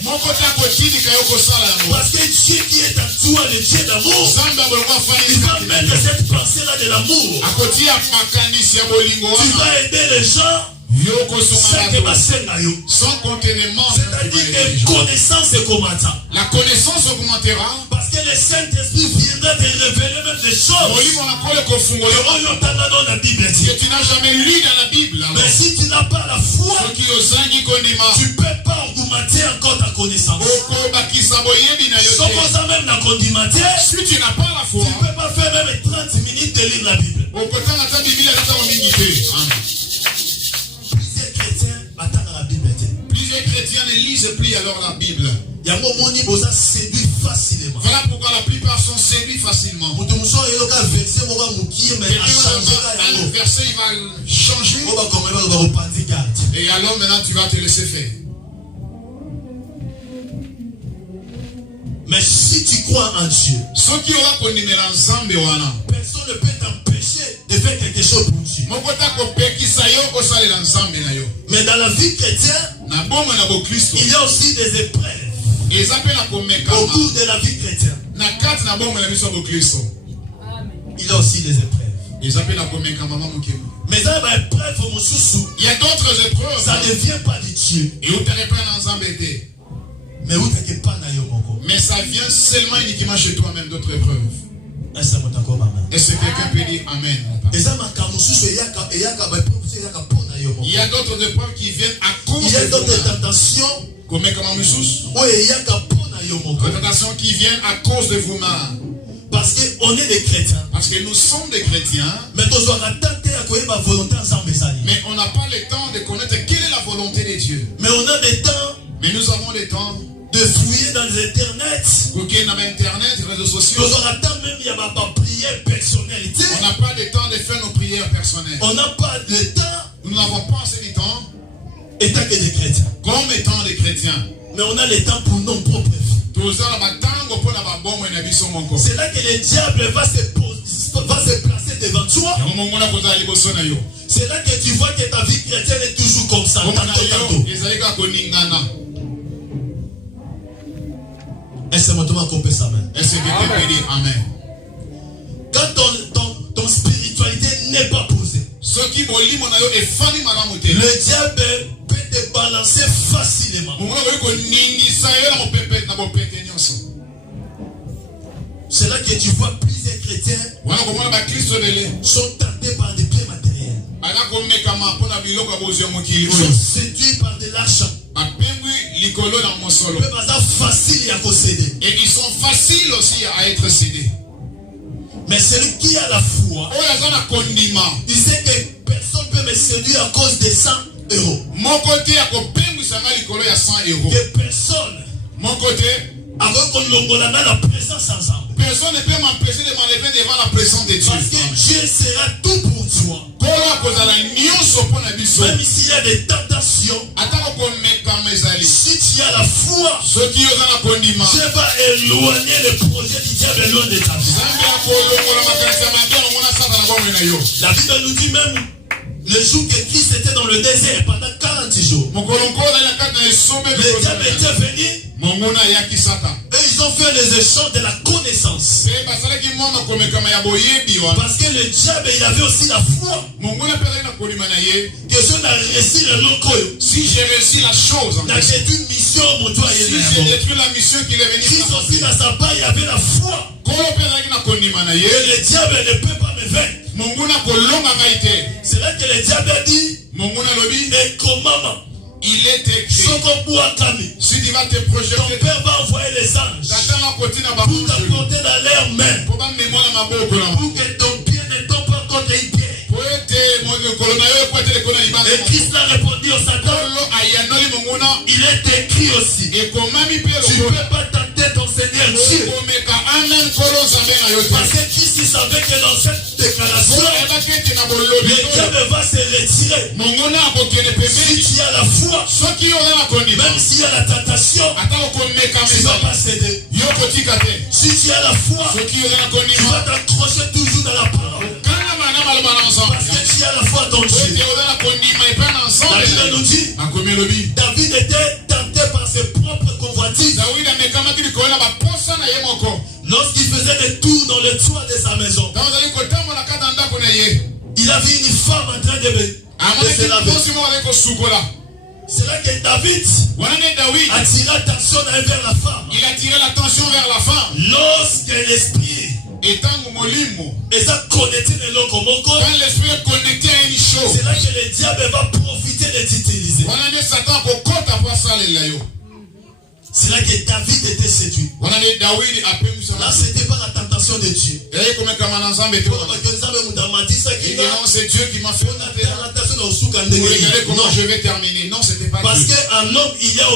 Parce que Dieu qui est en toi, le Dieu d'amour, il va mettre cette pensée-là de l'amour. Tu vas aider les gens sans contentement. C'est-à-dire que connaissance est commentant. La connaissance augmentera. Parce que le Saint-Esprit viendra te révéler même des choses que tu n'as jamais lu dans la Bible. Mais si tu n'as pas la foi, tu ne peux pas augmenter encore ta connaissance. Si tu n'as pas la foi, tu ne peux pas faire même 30 minutes de lire la Bible. Plusieurs chrétiens ne lisent plus alors la Bible. Voilà pourquoi la plupart sont séduits facilement. Un verset il va changer. Et alors maintenant tu vas te laisser faire. Mais si tu crois en Dieu, personne ne peut t'empêcher de faire quelque chose pour Dieu. Mais dans la vie chrétienne, il y a aussi des épreuves au cours de la vie chrétienne. Il y a aussi des épreuves. Mais dans il y a d'autres épreuves. Ça ne vient pas de Dieu. Mais ça vient seulement uniquement chez toi-même d'autres épreuves. Est-ce que quelqu'un peut dire Amen? Il y a d'autres épreuves qui viennent à cause de d'autres tentations. Comme tentations qui viennent à cause de vous-même. Parce qu'on est des chrétiens. Parce que nous sommes des chrétiens. Mais on n'a pas le temps de connaître quelle est la volonté de Dieu. Mais on a des temps. Mais nous avons le temps de fouiller dans les internets. Internet, les réseaux sociaux. On n'a pas même il y a ma prière personnalité. On n'a pas le temps de faire nos prières personnelles. On n'a pas le temps. Nous n'avons pas assez de temps. Étant que des chrétiens. Comme étant des chrétiens. Mais on a le temps pour nos propres vies. C'est là que le diable va se placer devant toi. C'est là que tu vois que ta vie chrétienne est toujours comme ça. Est-ce que tu peux sa main? Est-ce que quelqu'un peut dire Amen? Quand ton spiritualité n'est pas posée, le diable peut te balancer facilement. C'est là que tu vois plusieurs chrétiens sont tentés par des biens matériels. Ils sont séduits par de l'argent. Et ils sont faciles aussi à être cédés. Mais celui qui a la foi, il sait que personne ne peut me séduire à cause de 100 euros. Que personne, avant qu'on l'ongole la présence ensemble. Personne ne peut m'empêcher de m'enlever devant la présence de Dieu. Parce que Dieu sera tout pour toi. Même s'il y a des tentations, si tu as la foi, Dieu va éloigner le projet du diable loin de ta vie. La Bible nous dit même le jour que Christ était dans le désert pendant 40 jours. Le diable était venu. Et ils ont fait les échanges de la connaissance. Parce que le diable, il avait aussi la foi. Que si on a réussi le loco, si j'ai réussi la chose, c'est une mission, mon Dieu. Si j'ai détruit la mission qu'il est venu Christ aussi dans sa part, il avait la foi. Que le diable ne peut pas me vaincre. C'est là que le diable a dit, et comment il est écrit, si tu vas te projeter, ton père va envoyer les anges pour t'apporter dans leurs mains, pour que ton pied ne tombe pas contre une pierre. Et Christ l'a répondu au Satan, il est écrit aussi, tu ne peux pas tenter ton Seigneur Dieu. Parce que Christ il savait que dans cette déclaration, le diable va se retirer. Si tu as la foi, même s'il y a la tentation, tu ne vas pas céder. Si tu as la foi, tu vas t'accrocher toujours dans la parole. Parce que tu as la foi dans Dieu. La Bible nous dit, David était tenté par ses propres convoitises. Lorsqu'il faisait des tours dans le toit de sa maison, il a vu une femme en train de se laver. C'est là que David attira l'attention vers la femme. Il a tiré l'attention vers la femme. Lorsque l'esprit est connecté, quand l'esprit est connecté à une chose, c'est là que le diable va profiter de t'utiliser. C'est là que David était séduit. Là, ce n'était pas la tentation de Dieu. C'est Dieu qui m'a fait. Regardez comment je vais terminer. Non, c'était pas parce qu'un homme, tu as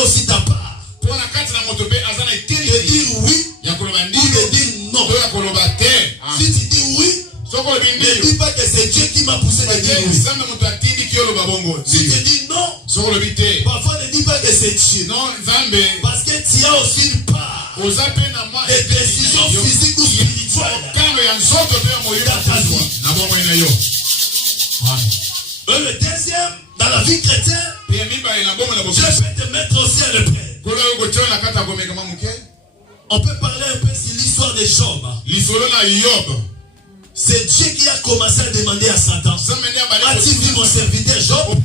aussi ta part. De dire oui ou de dire non. Si tu dis oui, ne dis pas que c'est Dieu qui m'a poussé à dire oui. Si tu dis non, parfois ne dis pas que c'est Dieu. Parce que tu as aussi une part de décision physique ou spirituelle dans ta vie. Le deuxième, dans la vie chrétienne, Dieu peut te mettre aussi à l'épreuve. On peut parler un peu sur l'histoire de Job. C'est Dieu qui a commencé à demander à Satan, as-tu vu mon serviteur Job?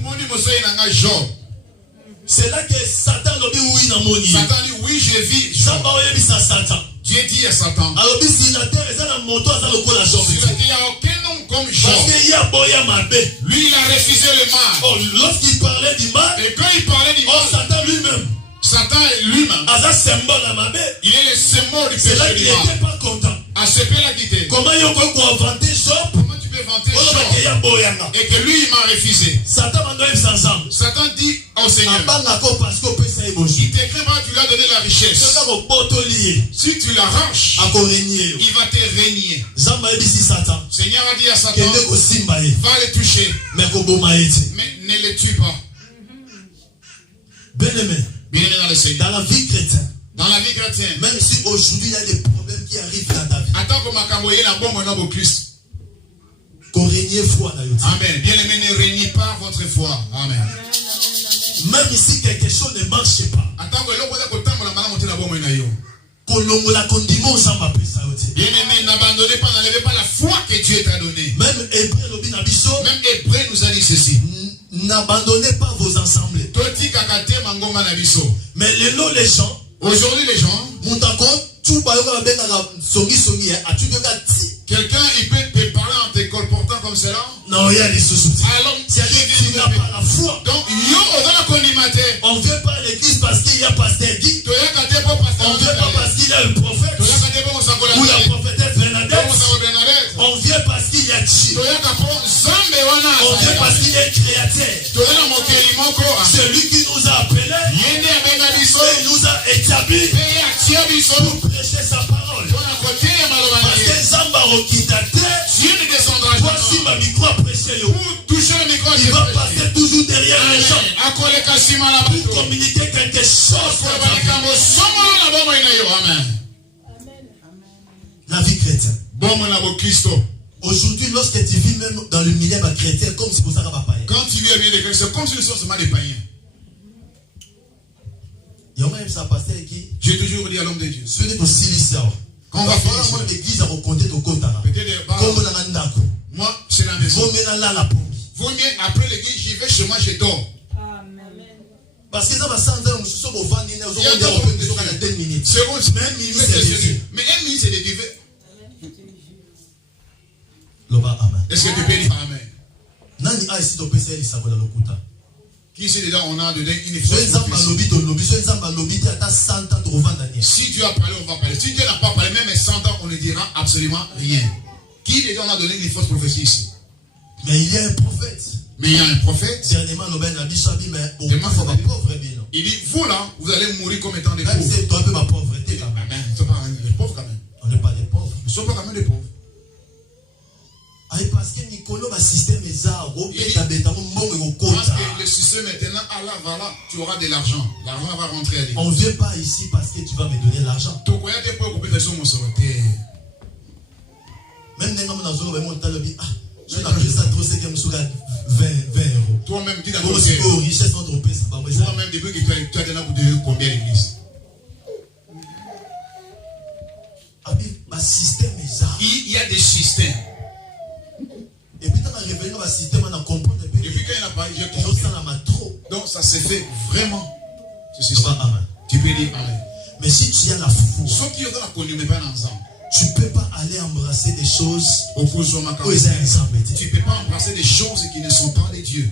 C'est là que Satan dit oui dans mon lit. Satan dit oui, je vis. Satan. Dieu dit à Satan. Alors si la terre est dans mon toit, ça le colle à Job. Il n'y a aucun homme comme Job. Lui, il a refusé le mal. Oh, lorsqu'il parlait du mal, et quand il parlait du mal, Satan lui-même. Satan lui-même. Il est le symbole du péché. C'est là qu'il n'était pas content. À ce peu-là quitté. Comment il peut vanter Job? Comment tu peux vanter Job? Et que lui, il m'a refusé. Satan dit au Seigneur. Il t'écrit, tu lui as donné la richesse. Si tu l'arranges, il va te régner. Seigneur a dit à Satan, va le toucher, mais ne le tue pas. Bien-aimé dans le Seigneur. Dans la vie chrétienne. Dans la vie chrétienne. Même si aujourd'hui il y a des problèmes qui arrivent dans ta vie. Attends que ma camoye n'a pas mon nom au Christ. Qu'on règne foi dans le Amen. Bien-aimé, ne régnez pas votre foi. Amen. Même si quelque chose ne marche pas. Attends que l'on peut temps la maman monter la bombe na yo. Bien-aimé, n'abandonnez pas, n'enlevez pas la foi que Dieu t'a donnée. Même Hébreu nous a dit ceci. N'abandonnez pas vos assemblées. Mais les gens, aujourd'hui les gens, quelqu'un il peut parler en te comportant comme cela. Non, il y a des sous-soucis. Alors, tu n'as pas la foi. Donc, on ne vient pas à l'église parce qu'il y a pasteur dit. On ne vient pas parce qu'il y a le prophète ou la prophétesse Bernadette. On vient parce qu'il y a Dieu. On vient parce qu'il est créateur. C'est lui qui nous a appelés. Il nous a établis pour prêcher sa parole. Parce que Zamba Rokitate, voici ma micro à prêcher. Il va passer toujours derrière les gens pour communiquer quelque chose. La vie chrétienne. Aujourd'hui, lorsque tu vis même dans le milieu chrétien, comme si vous savez pas païen. Quand tu vis au milieu des chrétiens, c'est comme si nous sommes seulement des païens. J'ai toujours dit à l'homme de Dieu. Quand on va faire l'église à raconter au côté, moi, c'est la maison. Vaut mieux après l'église, j'y vais chez moi, je dors. Parce que ça va sans dire, nous sommes au 20 minutes, nous sommes au 10 minutes. Mais 1 minute, c'est des divers. Est-ce que tu peux dire Amen? Qui ici dedans, on a donné une si Dieu a parlé, on va parler. Si Dieu n'a pas parlé, même 100 ans, on ne dira absolument rien. Qui déjà on a donné une fausse prophétie ici? Mais il y a un prophète. Mais il y a un prophète. Il dit, vous là, vous allez mourir comme étant des pauvres. C'est un peu ma pauvreté quand même. Ils ne sont pas des pauvres quand même. On n'est pas des pauvres. Ils ne sont pas quand même des pauvres. Parce que Nicolas, le système est là. Parce que le système maintenant, voilà, tu auras de l'argent. L'argent va rentrer à lui. On ne vient pas ici parce que tu vas me donner l'argent. Même dans la zone, je n'appelle ça trop, c'est comme 20 euros. Toi-même, qui d'abord richesse notre pays, c'est pas moi. Toi-même, depuis que tu as donné pour donner combien l'église? Il y a des systèmes. Et puis, quand on a révélé dans le système, on a compris. Depuis quand il n'a pas, j'ai compris. Donc, ça s'est fait vraiment. Tu peux dire Amen. Mais si tu as la foi, tu ne peux pas aller embrasser des choses. Tu ne peux pas embrasser des choses qui ne sont pas de Dieu.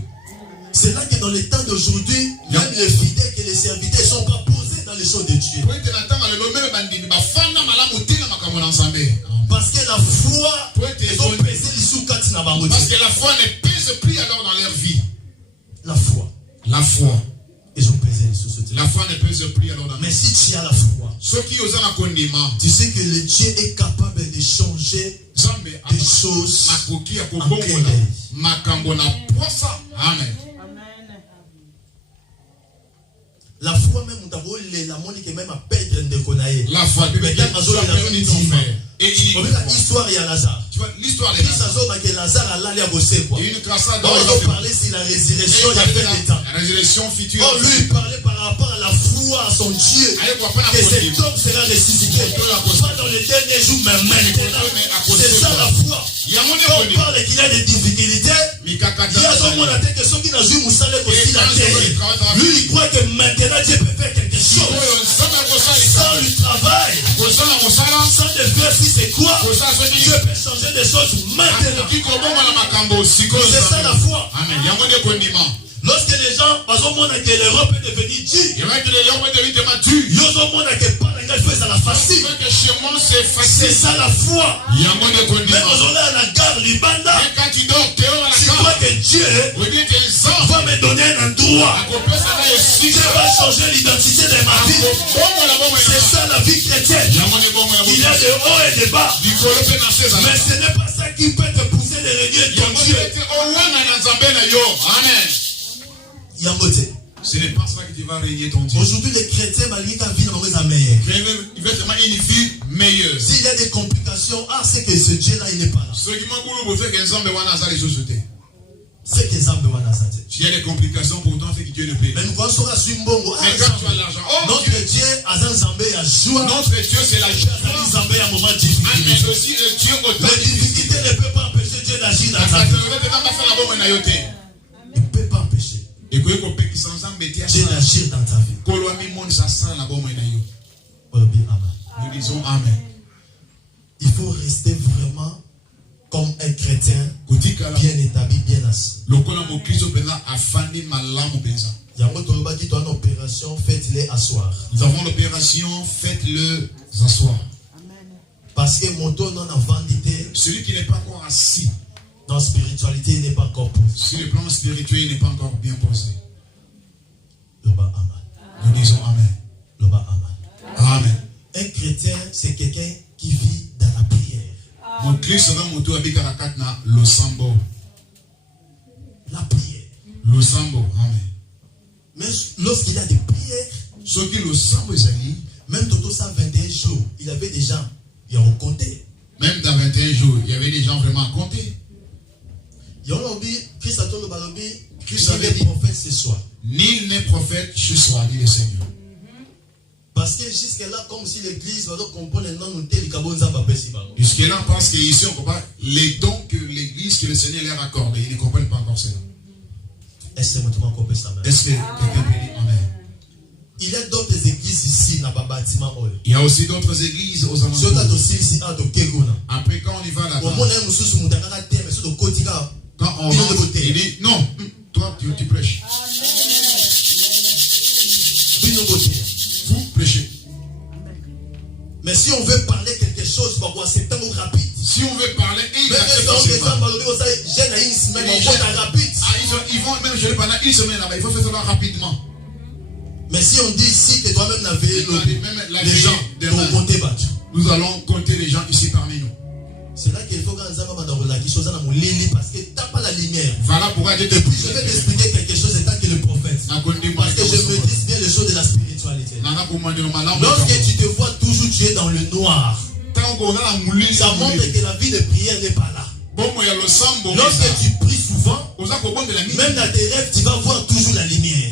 C'est là que dans les temps d'aujourd'hui, même les fidèles et les serviteurs ne sont pas posés dans les choses de Dieu. Parce que la foi, ils ont pesé les sous-quatre. Parce que la foi ne pèse plus alors dans leur vie. La foi. La foi. Ils ont pesé les sous-quatre. La foi ne pèse plus alors dans leur vie. Mais si tu as la foi, ceux qui osent un condiment, tu sais que le Dieu est capable de changer des choses en clin d'œil. Amen. La foi même, la monique même à perdre de connaître. La foi, et l'histoire, il y a Lazare. Tu vois, l'histoire de Lazare a l'allé à bosser. Il y a une trace à on parlait sur la résurrection il y a fait des temps. La résurrection future. On lui parlait par rapport à la foi à son Dieu. Que cet homme sera ressuscité. Pas dans les derniers jours, mais maintenant. C'est ça la foi. Quand on parle qu'il y a des difficultés, il y a ce monde à tête que ceux qui n'ont jamais moussé le aussi la enterré. Lui, il croit que maintenant Dieu peut faire quelque chose. Sans le travail, sans le faire si c'est quoi, Dieu peut changer des choses maintenant. C'est ça la foi. Lorsque les gens, parce que l'Europe est devenue dure, c'est ça la foi. Même aujourd'hui à la gare Libanda, tu crois que Dieu va me donner un endroit. Dieu va changer l'identité de ma vie. C'est ça la vie chrétienne. Il y a des hauts et des bas. Mais ce n'est pas ça qui peut te pousser de régner ton Dieu. Amen. Ce n'est pas ça que tu vas régner ton Dieu. Aujourd'hui, les chrétiens vont vivre une vie meilleure. S'il y a des complications, c'est que ce Dieu-là, il n'est pas là. C'est que il y a des complications, pourtant, c'est que Dieu ne paie. Mais quand tu as l'argent, notre Dieu, notre Dieu, c'est la joie. Les difficultés ne peuvent pas empêcher Dieu d'agir dans ta vie. Il ne peut pas empêcher Dieu d'agir dans ta vie. Nous disons Amen. Il faut rester vraiment comme un chrétien bien établi, bien assis. Il y a une opération, faites-les asseoir. Nous avons l'opération, faites-le asseoir. Parce que mon don en vendité, celui qui n'est pas encore assis dans la spiritualité, il n'est pas encore posé. Sur le plan spirituel, il n'est pas encore bien posé. Nous disons Amen. Amen. Un chrétien, c'est quelqu'un qui vit dans la prière. La prière. Amen. Mais lorsqu'il y a des prières, même Toto 121 jours, il y avait des gens qui ont compté. Même dans 21 jours, il y avait des gens vraiment à compter. Christ avait dit prophète ce soir. Nul n'est prophète ce soir, dit le Seigneur. Parce que jusque-là, comme si l'église va comprendre le nom de tel Kabonza Babesi. Jusque-là, on pense qu'ici, on ne comprend pas les dons que l'église, que le Seigneur leur accorde. Ils ne comprennent pas encore cela. Est-ce que quelqu'un peut dire Amen? Il y a d'autres églises ici, dans le bâtiment. Il y a aussi d'autres églises aux alentours. Après, quand on y va là-bas, quand on rentre, il dit non, toi tu prêches. Vous prêchez. Mais si on veut parler quelque chose, c'est tellement rapide. Si on veut parler, ils vont même gérer pendant une semaine là-bas. Il faut faire ça rapidement. Mais si on dit ici que toi-même n'avais les gens de compter, nous allons compter les gens ici parmi nous. C'est là qu'il faut que nous ayons parce que tu n'as pas la lumière. Voilà pourquoi Dieu te prie. Je vais t'expliquer quelque chose étant que le prophète. Parce que je maîtrise bien les choses de la spiritualité. Lorsque tu te vois toujours, tu es dans le noir. Ça montre que la vie de prière n'est pas là. Lorsque tu pries souvent, même dans tes rêves, tu vas voir toujours la lumière.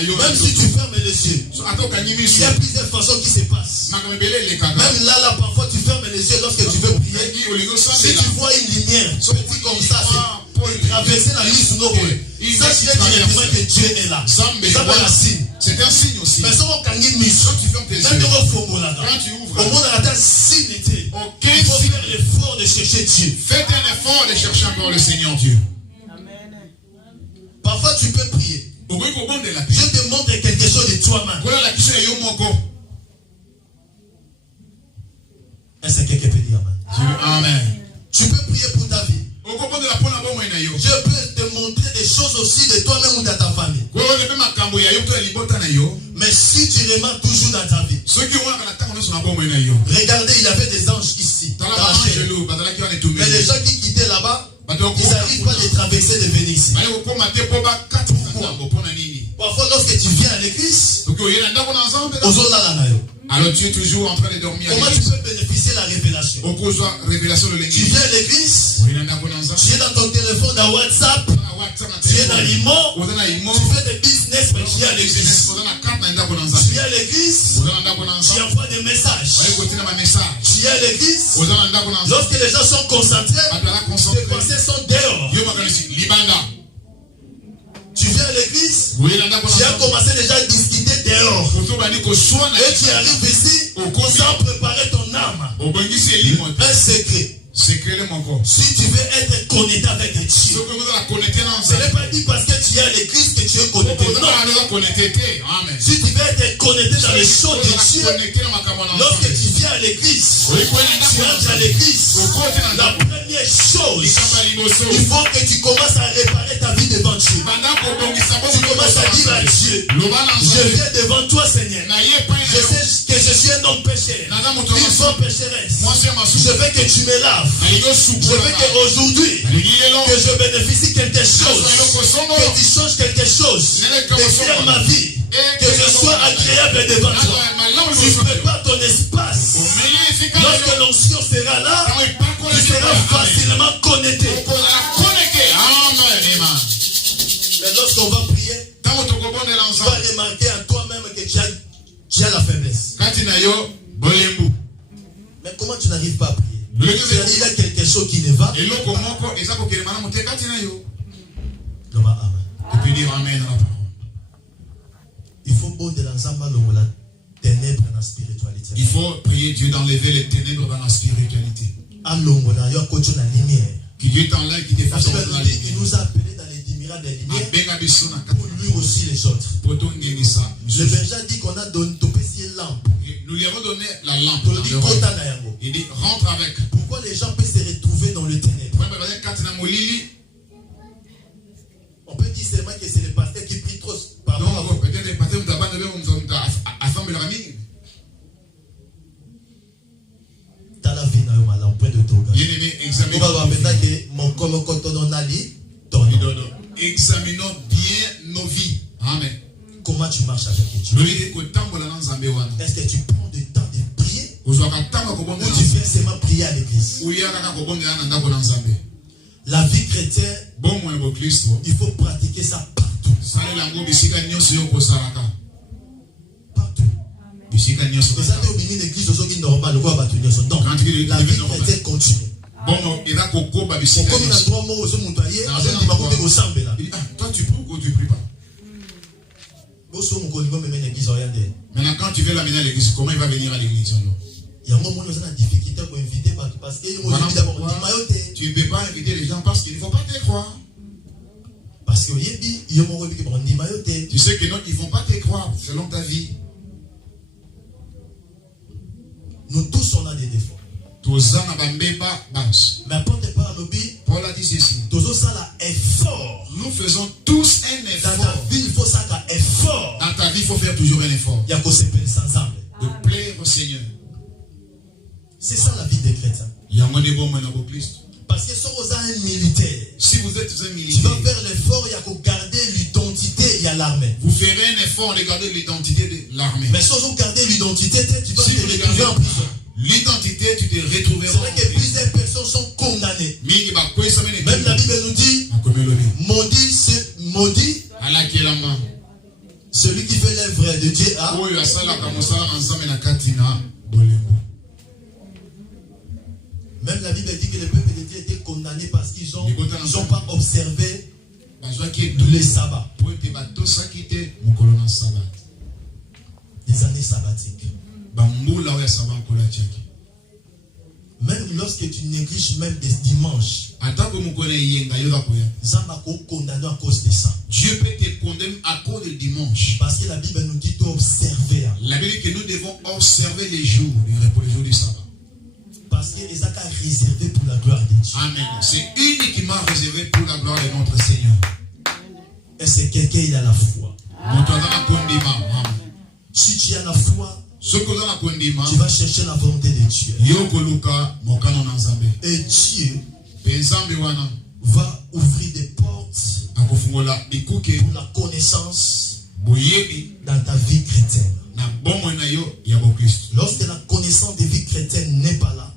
Même si tu fermes les yeux, il y a plusieurs façons qui se passent. Même là, parfois tu fermes les yeux lorsque tu veux prier. Si tu vois une lumière, petit comme ça, c'est traverser la liste sur nos rôles. Sache directement que Dieu est là. Ça va la signe. C'est un signe aussi. Mais quand tu fermes tes yeux, quand tu ouvres, au monde a un signe. Il faut faire l'effort de chercher Dieu. Faites un effort de chercher encore le Seigneur Dieu. Amen. Parfois tu peux prier. Je te montre quelque chose de toi-même. Est-ce que quelqu'un peut dire Amen? Tu peux prier pour ta vie. Je peux te montrer des choses aussi de toi-même ou dans ta famille. Mais si tu remarques toujours dans ta vie, regardez, il y avait des anges ici. Mais les gens qui quittaient là-bas, ils n'arrivent pas à les traverser de venir ici. Parfois, lorsque tu viens à l'église, alors tu es toujours en train de dormir. Comment tu peux bénéficier de la révélation? Tu viens à l'église, tu es dans ton téléphone, dans WhatsApp, tu es dans l'IMO, tu fais des business, mais tu es à l'église. Tu es à l'église, tu envoies des messages. Tu es à l'église, lorsque les gens sont concentrés, tes pensées sont dehors. Tu Et tu arrives ici sans préparer ton âme. Un secret. Si tu veux être connecté avec Dieu, ce n'est pas dit parce que tu es à l'église que tu es connecté. Non. Si tu veux être connecté dans les choses de Dieu, lorsque tu viens à l'église, tu entres à l'église, la première chose, il faut que tu commences à réparer ta vie devant Dieu. Tu commences à dire à Dieu, je viens devant toi Seigneur. Je sais que je suis un homme pécheur, une femme pécheresse. Je veux que tu me laves. Je veux qu'aujourd'hui, que je bénéficie quelque chose, que tu changes quelque chose, d'écrire ma vie, que je sois agréable devant toi. Tu prépares ton espace. Lorsque l'onction sera là, tu seras facilement connecté. Mais lorsqu'on va prier, tu vas remarquer à toi-même que tu as la faiblesse. Mais comment tu n'arrives pas à prier? Il y a quelque chose qui ne va. Tu peux dire amen à la parole. Il faut bonder l'ensemble la ténèbres dans la spiritualité. Il faut prier Dieu d'enlever les ténèbres dans la spiritualité. Qui Dieu t'enlève, qui te fasse dans la lumière. Il nous a appelés dans les lumières des lumières pour lui aussi les autres. Le berger dit qu'on a donné une lampe. Nous lui avons donné la lampe. Il dit rentre avec. Pourquoi les gens peuvent se retrouver dans le ténèbre? On peut dire seulement que c'est le pasteur qui prie trop. Pardon. Peut-être le pasteur nous a dans la vie, on peut de tout. Examinons bien nos vies. Amen. Comment tu marches avec Dieu? Est-ce que tu prends du temps de prier? Ou tu viens seulement prier à l'église? La vie chrétienne, il faut pratiquer ça partout. Partout. Et ça, tu es une église aussi normale. Donc, la vie chrétienne continue. Toi, tu pries ou tu pries pas? Maintenant, quand tu veux l'amener à l'église, comment il va venir à l'église? Il y a un moment où on a une difficulté pour inviter parce que tu ne peux pas inviter les gens parce qu'il ne faut pas te croire. Parce que tu sais que non, ils ne vont pas te croire selon ta vie. Nous tous on a des défauts. Mais Paul a dit ceci. Nous faisons tous un effort. Dans ta vie, il faut ça un effort. Dans ta vie, il faut faire toujours un effort. Il y a qu'on s'appelle ensemble. De plaire au Seigneur. C'est ça la vie des chrétiens. Parce que si vous êtes un militaire, si vous êtes un militaire, tu vas faire l'effort, il y a qu'on garder l'identité, il y a l'armée. Vous ferez un effort de garder l'identité de l'armée. Mais si vous gardez l'identité, tu vas te retrouver en prison. L'identité, tu te retrouveras. C'est vrai que plusieurs personnes sont condamnées. Même la Bible nous dit, maudit, c'est maudit. Celui qui fait l'œuvre de Dieu a. Même la Bible dit que le peuple de Dieu était condamné parce qu'ils n'ont pas observé les sabbats. Des années sabbatiques. Même lorsque tu négliges même des dimanches, condamné à cause de ça. Dieu peut te condamner à cause du dimanche. Parce que la Bible nous dit d'observer. La Bible dit que nous devons observer les jours, les jours du sabbat. Parce que les actes réservés pour la gloire de Dieu. Amen. C'est uniquement réservé pour la gloire de notre Seigneur. Est-ce que quelqu'un il a la foi? Si tu as la foi, tu vas chercher la volonté de Dieu. Et Dieu va ouvrir des portes pour la connaissance dans ta vie chrétienne. Lorsque la connaissance de vie chrétienne n'est pas là,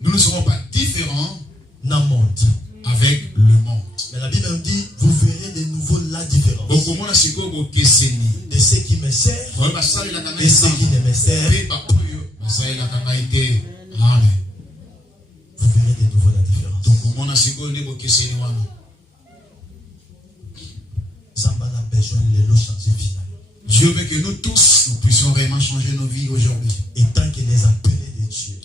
nous ne serons pas différents dans le monde. Avec le monde. Mais la Bible nous dit, vous verrez de nouveau la différence de ceux qui me servent et ceux qui ne me servent. Vous verrez de nouveau la différence. Dieu veut que nous tous, nous puissions vraiment changer nos vies aujourd'hui. Et tant que les appelés de Dieu.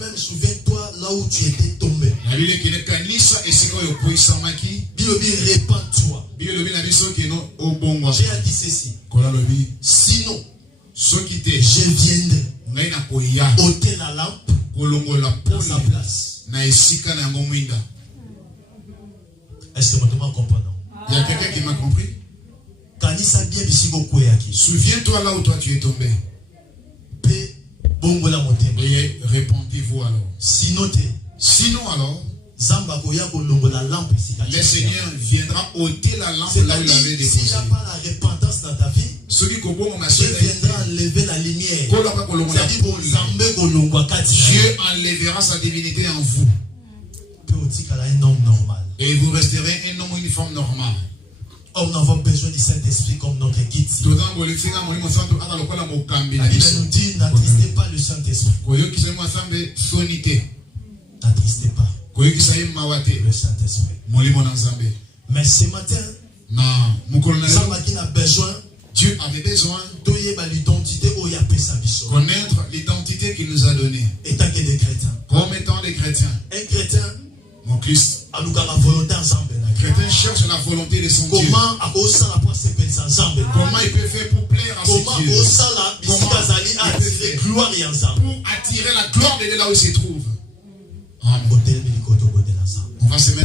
Même souviens-toi là où tu étais tombé. Répands-toi. J'ai dit ceci. Sinon, je viendrai ôter la lampe dans sa place. Est-ce que vous comprenez? Il y a quelqu'un qui m'a compris? Souviens-toi là où toi tu es tombé. Et répondez-vous alors. Sinon alors, le Seigneur viendra ôter la lampe là où il avait déposé. S'il n'y a pas la repentance dans ta vie, Dieu viendra enlever la lumière. Dieu enlèvera sa divinité en vous. Et vous resterez un homme ou une femme normale. Nous avons besoin du Saint-Esprit comme notre guide. La Bible nous dit, n'attristez pas le Saint-Esprit. N'attristez pas le Saint-Esprit. Mais ce matin, Dieu avait besoin de connaître l'identité qu'il nous a donnée. Comme étant des chrétiens. Un chrétien, mon Christ, chrétien cherche la volonté de son Dieu. Comment il peut faire pour plaire à son Dieu? Pour attirer la gloire de Dieu là où il se trouve. Amen. On va se mettre